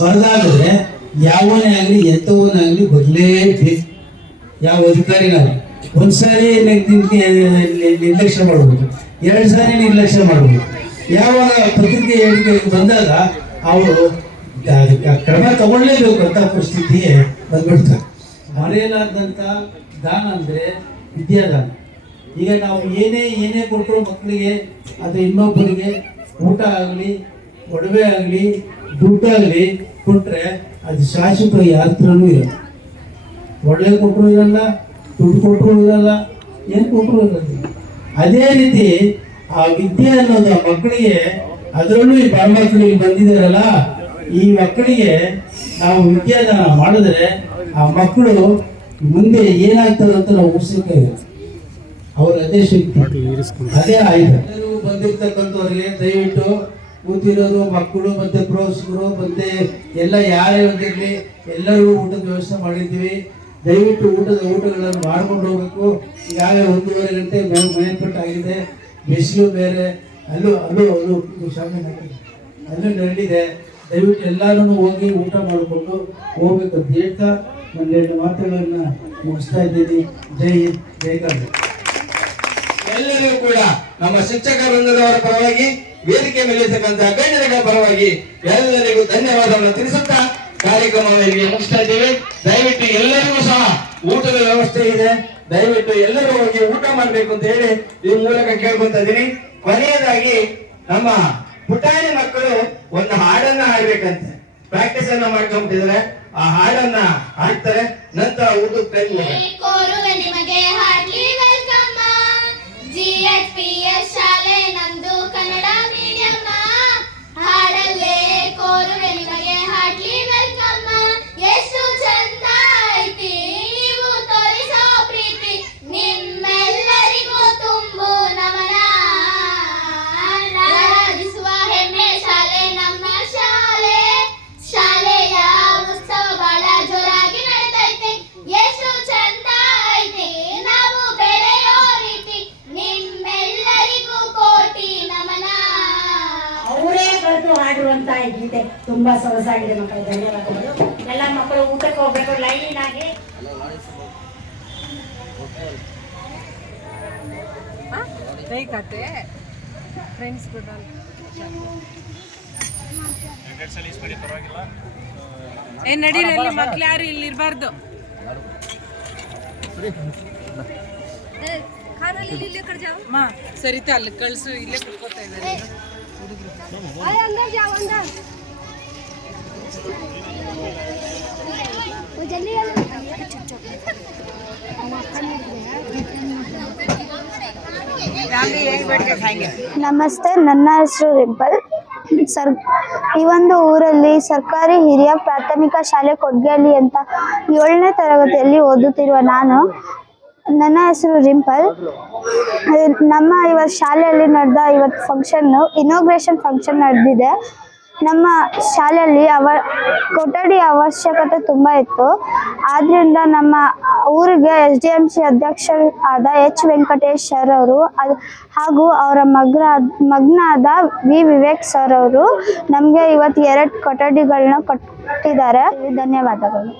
ಬರೆದಾದ್ರೆ ಯಾವನೇ ಆಗಲಿ ಎಂಥವನೇ ಆಗಲಿ ಬರಲೇಬೇಕು. ಯಾವ ಅಧಿಕಾರಿನಾಗಲಿ ಒಂದ್ಸಾರಿ ನಿರ್ಲಕ್ಷ್ಯ ಮಾಡ್ಬೋದು, 2 ಸಾರಿ ನಿರ್ಲಕ್ಷ್ಯ ಮಾಡ್ಬೋದು. ಯಾವಾಗ ಪತ್ರಿಕೆ ಹೇಳಿಕೆಗೆ ಬಂದಾಗ ಅವರು ಕ್ರಮ ತಗೊಳ್ಳೇಬೇಕು ಅಂತ ಪರಿಸ್ಥಿತಿಗೆ ಬಂದ್ಬಿಡ್ತಾರೆ. ಮರೆಯಲಾರ್ದಂಥ ದಾನ ಅಂದರೆ ವಿದ್ಯಾದಾನ. ಈಗ ನಾವು ಏನೇ ಕೊಟ್ಟರು ಮಕ್ಕಳಿಗೆ ಅದು ಇನ್ನೊಬ್ಬರಿಗೆ ಊಟ ಆಗಲಿ, ಒಡವೆ ಆಗಲಿ, ದುಡ್ಡಾಗಲಿ ಕೊಟ್ಟರೆ ಅದು ಶಾಶ್ವತ ಯಾರ ಹತ್ರನೂ ಇರಲ್ಲ. ಒಡವೆ ಕೊಟ್ಟರು ಇರಲ್ಲ, ದುಡ್ಡು ಕೊಟ್ಟರು ಇರಲ್ಲ, ಏನು ಕೊಟ್ಟರು ಇರಲ್ಲ. ಅದೇ ರೀತಿ ಆ ವಿದ್ಯೆ ಅನ್ನೋದು ಆ ಮಕ್ಕಳಿಗೆ, ಅದರಲ್ಲೂ ಈ ಬಡ ಮಕ್ಕಳಿಗೆ ಬಂದಿದ್ದಾರಲ್ಲ, ಈ ಮಕ್ಕಳಿಗೆ ನಾವು ವಿದ್ಯಾದಾನ ಮಾಡಿದ್ರೆ ಆ ಮಕ್ಕಳು ಮುಂದೆ ಏನಾಗ್ತದೆ ಅಂತ ನಾವು ಊಹಿಸಬೇಕಾಗಿದೆ. ಅವ್ರ ಅದೇ ಶಕ್ತಿ, ಅದೇ ಆಯುಧ. ಬಂದಿರ್ತಕ್ಕಂಥವ್ರಿಗೆ ದಯವಿಟ್ಟು ಕೂತಿರೋರು ಮಕ್ಕಳು ಮತ್ತೆ ಪ್ರೋತ್ಸಾಹಕರು ಮತ್ತೆ ಎಲ್ಲ ಯಾರೇ ಬಂದಿರಲಿ ಎಲ್ಲರಿಗೂ ಊಟದ ವ್ಯವಸ್ಥೆ ಮಾಡಿದ್ದೀವಿ. ದಯವಿಟ್ಟು ಊಟಗಳನ್ನು ಮಾಡ್ಕೊಂಡು ಹೋಗ್ಬೇಕು. ಈಗಾಗಲೇ 1.5 ಗಂಟೆ ಮೇಲ್ಪಟ್ಟಾಗಿದೆ. ಬಿಸಿಲು ಬೇರೆ, ಅಲ್ಲೂ ನರಳಿದೆ. ದಯವಿಟ್ಟು ಎಲ್ಲರೂ ಹೋಗಿ ಊಟ ಮಾಡಿಕೊಂಡು ಹೋಗ್ಬೇಕು ಅಂತ ಹೇಳ್ತಾ 1-2 ಮಾತುಗಳನ್ನು ಮುಗಿಸ್ತಾ ಇದ್ದೀನಿ. ಜೈ ಹಿಂದ್, ಜೈ ಕರ್ನಾಟಕ. ಎಲ್ಲರಿಗೂ ಕೂಡ ನಮ್ಮ ಶಿಕ್ಷಕ ವೃಂದದವರ ಪರವಾಗಿ, ವೇದಿಕೆ ಮೇಲಿರ್ತಕ್ಕಂಥ ಗಣ್ಯರ ಪರವಾಗಿ ಎಲ್ಲರಿಗೂ ಧನ್ಯವಾದವನ್ನು ತಿಳಿಸುತ್ತಾ ಕಾರ್ಯಕ್ರಮವನ್ನು ಮುಗಿಸ್ತಾ ಇದ್ದೀವಿ. ದಯವಿಟ್ಟು ಎಲ್ಲರಿಗೂ ಸಹ ಊಟದ ವ್ಯವಸ್ಥೆ ಇದೆ, ದಯವಿಟ್ಟು ಎಲ್ಲರೂ ಹೋಗಿ ಊಟ ಮಾಡಬೇಕು ಅಂತ ಹೇಳಿ ಈ ಮೂಲಕ ಕೇಳ್ಕೊಂತ ಇದ್ದೀನಿ. ಕೊನೆಯದಾಗಿ ನಮ್ಮ ಪುಟಾಣಿ ಮಕ್ಕಳು ಒಂದು ಹಾಡನ್ನ ಹಾಡ್ಬೇಕಂತೆ ಪ್ರಾಕ್ಟೀಸ್ ಅನ್ನ ಮಾಡ್ಕೊಂಡ್ಬಿಟ್ಟಿದ್ದಾರೆ. ಆ ಹಾಡನ್ನ ಹಾಡ್ತಾರೆ, ನಂತರ ಊಟಕ್ಕೆ ಟೈಮ್ ಕೋರುವೆ ನಿಮಗೆ ಹಾರ್ಟ್ಲಿ ವೆಲ್ಕಮ್. GHPS ಶಾಲೆ ನಮ್ದು ಕನ್ನಡ ಮೀಡಿಯಂ. ಹಾಡಲ್ಲೇ ಕೋರುವೆ ನಿಮಗೆ ಹಾರ್ಟ್ಲಿ ವೆಲ್ಕಮ್. ಎಷ್ಟು ಚಂದ ಐತಿ ನೀವು ತೋರಿಸೋ ಪ್ರೀತಿ, ನಿಮ್ಮೆಲ್ಲರಿಗೂ ತುಂಬು ನಮನ. ರಾಜಿಸುವ ಹೆಮ್ಮೆ ಶಾಲೆ ನಮ್ಮ ಶಾಲೆ. ಶಾಲೆಯ ಉತ್ಸವ ಬಹಳ ಜೋರಾಗಿ ನಡೆದೈತೆ. ಎಷ್ಟು ಚಂದ ಐತಿ ನಾವು ಬೆಳೆಯೋ ರೀತಿ, ನಿಮ್ಮೆಲ್ಲರಿಗೂ ಕೋಟಿ ನಮನ. ಅವರೇ ಬರೆದು ಹಾಡುವಂತ ಈ ಗೀತೆ ತುಂಬಾ ಸೊಗಸಾಗಿದೆ ಮಕ್ಕಳು. ಧನ್ಯವಾದಗಳು. ಎಲ್ಲ ಮಕ್ಕಳು ಊಟಕ್ಕೆ ಹೋಗ್ಬೇಕು ಲೈನ್ ಆಗಿ. ನಡೀರಿ, ಮಕ್ಳು ಯಾರು ಇಲ್ಲಿ ಇರಬಾರ್ದು. ಸರಿತಾ ಅಲ್ಲಿ ಕಳ್ಸು, ಇಲ್ಲೇ ಕುತ್ಕೋತಾ ಇದ್ದಾರೆ ನಮಸ್ತೆ, ನನ್ನ ಹೆಸರು ರಿಂಪಲ್. ಈ ಒಂದು ಊರಲ್ಲಿ ಸರ್ಕಾರಿ ಹಿರಿಯ ಪ್ರಾಥಮಿಕ ಶಾಲೆ ಕೊಡ್ಗೇಲಿ ಅಂತ 7ನೇ ತರಗತಿಯಲ್ಲಿ ಓದುತ್ತಿರುವ ನಾನು. ನನ್ನ ಹೆಸರು ರಿಂಪಲ್. ನಮ್ಮ ಇವತ್ತು ಶಾಲೆಯಲ್ಲಿ ನಡೆದ ಫಂಕ್ಷನ್ನು ಇನಾಗ್ರೇಷನ್ ಫಂಕ್ಷನ್ ನಡೆದಿದೆ. ನಮ್ಮ ಶಾಲೆಯಲ್ಲಿ ಕೊಠಡಿ ಅವಶ್ಯಕತೆ ತುಂಬ ಇತ್ತು. ಆದ್ದರಿಂದ ನಮ್ಮ ಊರಿಗೆ SDMC ಅಧ್ಯಕ್ಷರು ಆದ H ವೆಂಕಟೇಶ್ ಸರ್ ಅವರು ಹಾಗೂ ಅವರ ಮಗನಾದ V ವಿವೇಕ್ ಸರ್ ಅವರು ನಮಗೆ ಇವತ್ತು 2 ಕೊಠಡಿಗಳನ್ನ ಕೊಟ್ಟಿದ್ದಾರೆ. ಧನ್ಯವಾದಗಳು.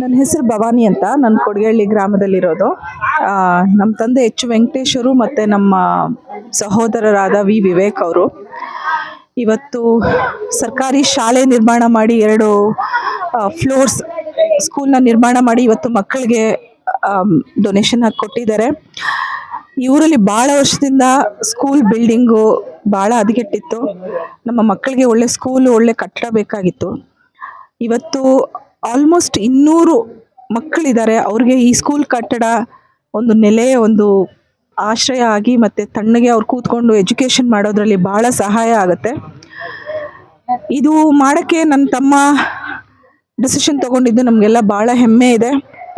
ನನ್ನ ಹೆಸರು ಭವಾನಿ ಅಂತ, ನಾನು ಕೊಡಗೇಹಳ್ಳಿ ಗ್ರಾಮದಲ್ಲಿರೋದು. ನಮ್ಮ ತಂದೆ ಎಚ್ ವೆಂಕಟೇಶ್ವರು ಮತ್ತು ನಮ್ಮ ಸಹೋದರರಾದ ವಿ ವಿವೇಕ್ ಅವರು ಇವತ್ತು ಸರ್ಕಾರಿ ಶಾಲೆ ನಿರ್ಮಾಣ ಮಾಡಿ 2 ಫ್ಲೋರ್ಸ್ ಸ್ಕೂಲ್ನ ನಿರ್ಮಾಣ ಮಾಡಿ ಇವತ್ತು ಮಕ್ಕಳಿಗೆ ಡೊನೇಷನ್ ಹಾಕಿ ಕೊಟ್ಟಿದ್ದಾರೆ. ಈ ಊರಲ್ಲಿ ಭಾಳ ವರ್ಷದಿಂದ ಸ್ಕೂಲ್ ಬಿಲ್ಡಿಂಗು ಭಾಳ ಹದಗೆಟ್ಟಿತ್ತು. ನಮ್ಮ ಮಕ್ಕಳಿಗೆ ಒಳ್ಳೆ ಸ್ಕೂಲು, ಒಳ್ಳೆ ಕಟ್ಟಡ ಬೇಕಾಗಿತ್ತು. ಇವತ್ತು ಆಲ್ಮೋಸ್ಟ್ 200 ಮಕ್ಕಳಿದ್ದಾರೆ. ಅವ್ರಿಗೆ ಈ ಸ್ಕೂಲ್ ಕಟ್ಟಡ ಒಂದು ನೆಲೆ, ಒಂದು ಆಶ್ರಯ ಆಗಿ ಮತ್ತು ತಣ್ಣಗೆ ಅವ್ರು ಕೂತ್ಕೊಂಡು ಎಜುಕೇಷನ್ ಮಾಡೋದ್ರಲ್ಲಿ ಭಾಳ ಸಹಾಯ ಆಗುತ್ತೆ. ಇದು ಮಾಡೋಕ್ಕೆ ನನ್ನ ತಮ್ಮ ಡಿಸಿಷನ್ ತೊಗೊಂಡಿದ್ದು ನಮಗೆಲ್ಲ ಭಾಳ ಹೆಮ್ಮೆ ಇದೆ.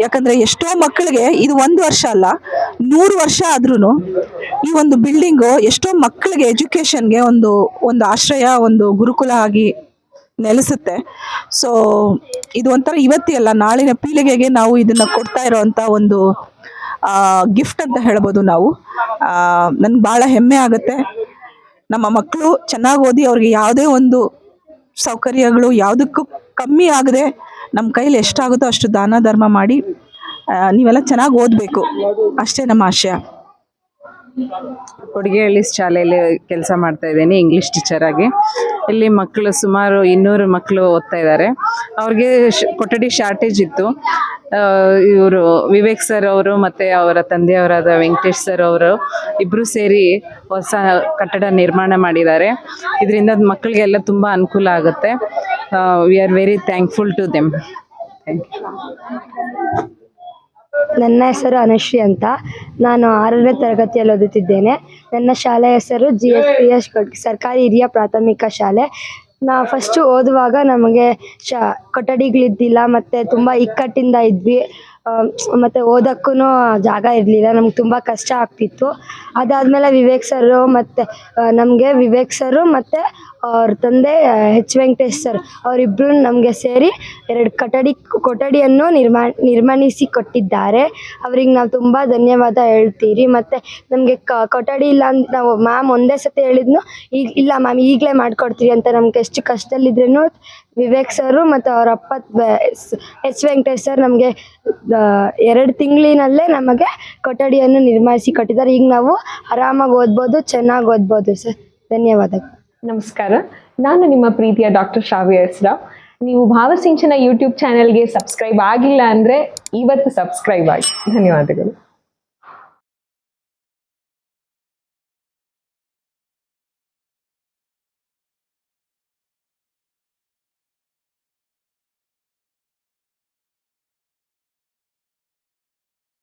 ಯಾಕಂದರೆ ಎಷ್ಟೋ ಮಕ್ಕಳಿಗೆ ಇದು 1 ವರ್ಷ ಅಲ್ಲ, 100 ವರ್ಷ ಆದ್ರೂ ಈ ಒಂದು ಬಿಲ್ಡಿಂಗು ಎಷ್ಟೋ ಮಕ್ಕಳಿಗೆ ಎಜುಕೇಷನ್ಗೆ ಒಂದು ಆಶ್ರಯ, ಒಂದು ಗುರುಕುಲ ಆಗಿ ನೆಲೆಸುತ್ತೆ. ಸೊ ಇದು ಒಂಥರ ಇವತ್ತೇ ಅಲ್ಲ, ನಾಳಿನ ಪೀಳಿಗೆಗೆ ನಾವು ಇದನ್ನು ಕೊಡ್ತಾ ಇರೋವಂಥ ಒಂದು ಗಿಫ್ಟ್ ಅಂತ ಹೇಳ್ಬೋದು ನಾವು. ನನ್ಗೆ ಭಾಳ ಹೆಮ್ಮೆ ಆಗುತ್ತೆ. ನಮ್ಮ ಮಕ್ಕಳು ಚೆನ್ನಾಗಿ ಓದಿ ಅವ್ರಿಗೆ ಯಾವುದೇ ಒಂದು ಸೌಕರ್ಯಗಳು ಯಾವುದಕ್ಕೂ ಕಮ್ಮಿ ಆಗದೆ ನಮ್ಮ ಕೈಲಿ ಎಷ್ಟಾಗುತ್ತೋ ಅಷ್ಟು ದಾನ ಧರ್ಮ ಮಾಡಿ ನೀವೆಲ್ಲ ಚೆನ್ನಾಗಿ ಓದಬೇಕು, ಅಷ್ಟೇ ನಮ್ಮ ಆಶಯ. ಕೊಡಗೇಹಳ್ಳಿ ಶಾಲೆಯಲ್ಲಿ ಕೆಲಸ ಮಾಡ್ತಾ ಇದ್ದೀನಿ ಇಂಗ್ಲೀಷ್ ಟೀಚರ್ ಆಗಿ. ಇಲ್ಲಿ ಮಕ್ಕಳು ಸುಮಾರು 200 ಮಕ್ಕಳು ಓದ್ತಾ ಇದ್ದಾರೆ. ಅವ್ರಿಗೆ ಕೊಠಡಿ ಶಾರ್ಟೇಜ್ ಇತ್ತು. ಇವರು ವಿವೇಕ್ ಸರ್ ಅವರು ಮತ್ತು ಅವರ ತಂದೆಯವರಾದ ವೆಂಕಟೇಶ್ ಸರ್ ಅವರು ಇಬ್ಬರು ಸೇರಿ ಹೊಸ ಕಟ್ಟಡ ನಿರ್ಮಾಣ ಮಾಡಿದ್ದಾರೆ. ಇದರಿಂದ ಮಕ್ಕಳಿಗೆಲ್ಲ ತುಂಬ ಅನುಕೂಲ ಆಗುತ್ತೆ. We are very thankful to them. Thank you. ನನ್ನ ಹೆಸರು ಅನುಶ್ರೀ ಅಂತ, ನಾನು 6ನೇ ತರಗತಿಯಲ್ಲಿ ಓದುತ್ತಿದ್ದೇನೆ. ನನ್ನ ಶಾಲೆಯ ಹೆಸರು GSPS ಸರ್ಕಾರಿ ಹಿರಿಯ ಪ್ರಾಥಮಿಕ ಶಾಲೆ. ನಾವು ಫಸ್ಟು ಓದುವಾಗ ನಮಗೆ ಕೊಠಡಿಗಳಿದ್ದಿಲ್ಲ ಮತ್ತು ತುಂಬ ಇಕ್ಕಟ್ಟಿಂದ ಇದ್ವಿ. ಮತ್ತು ಓದೋಕ್ಕೂ ಜಾಗ ಇರಲಿಲ್ಲ, ನಮ್ಗೆ ತುಂಬ ಕಷ್ಟ ಆಗ್ತಿತ್ತು. ಅದಾದಮೇಲೆ ವಿವೇಕ್ ಸರು ಮತ್ತು ವಿವೇಕ್ ಸರು ಮತ್ತು ಅವ್ರ ತಂದೆ ಎಚ್ ವೆಂಕಟೇಶ್ ಸರ್ ಅವರಿಬ್ಬರು ನಮಗೆ ಸೇರಿ 2 ಕೊಠಡಿಯನ್ನು ನಿರ್ಮಿಸಿ ಕೊಟ್ಟಿದ್ದಾರೆ. ಅವ್ರಿಗೆ ನಾವು ತುಂಬ ಧನ್ಯವಾದ ಹೇಳ್ತೀರಿ. ಮತ್ತು ನಮಗೆ ಕೊಠಡಿ ಇಲ್ಲ ಅಂತ ನಾವು ಮ್ಯಾಮ್ ಒಂದೇ ಸತಿ ಹೇಳಿದ್ನು, ಇಲ್ಲ ಮ್ಯಾಮ್ ಈಗಲೇ ಮಾಡಿಕೊಡ್ತೀರಿ ಅಂತ. ನಮ್ಗೆ ಎಷ್ಟು ಕಷ್ಟದಲ್ಲಿದ್ರೂ ವಿವೇಕ್ ಸರು ಮತ್ತು ಅವರ ಅಪ್ಪ ಎಚ್ ವೆಂಕಟೇಶ್ ಸರ್ ನಮಗೆ 2 ತಿಂಗಳಿನಲ್ಲೇ ನಮಗೆ ಕೊಠಡಿಯನ್ನು ನಿರ್ಮಿಸಿ ಕೊಟ್ಟಿದ್ದಾರೆ. ಈಗ ನಾವು ಆರಾಮಾಗಿ ಓದ್ಬೋದು, ಚೆನ್ನಾಗಿ ಓದ್ಬೋದು ಸರ್. ಧನ್ಯವಾದಗಳು. ನಮಸ್ಕಾರ, ನಾನು ನಿಮ್ಮ ಪ್ರೀತಿಯ ಡಾಕ್ಟರ್ ಶ್ರಾವ್ಯ ಹೆಸ್ರಾವ್. ನೀವು ಭಾವಸಿಂಚನ ಯೂಟ್ಯೂಬ್ ಚಾನೆಲ್ಗೆ ಸಬ್ಸ್ಕ್ರೈಬ್ ಆಗಿಲ್ಲ ಅಂದರೆ ಇವತ್ತು ಸಬ್ಸ್ಕ್ರೈಬ್ ಆಗಿ. ಧನ್ಯವಾದಗಳು.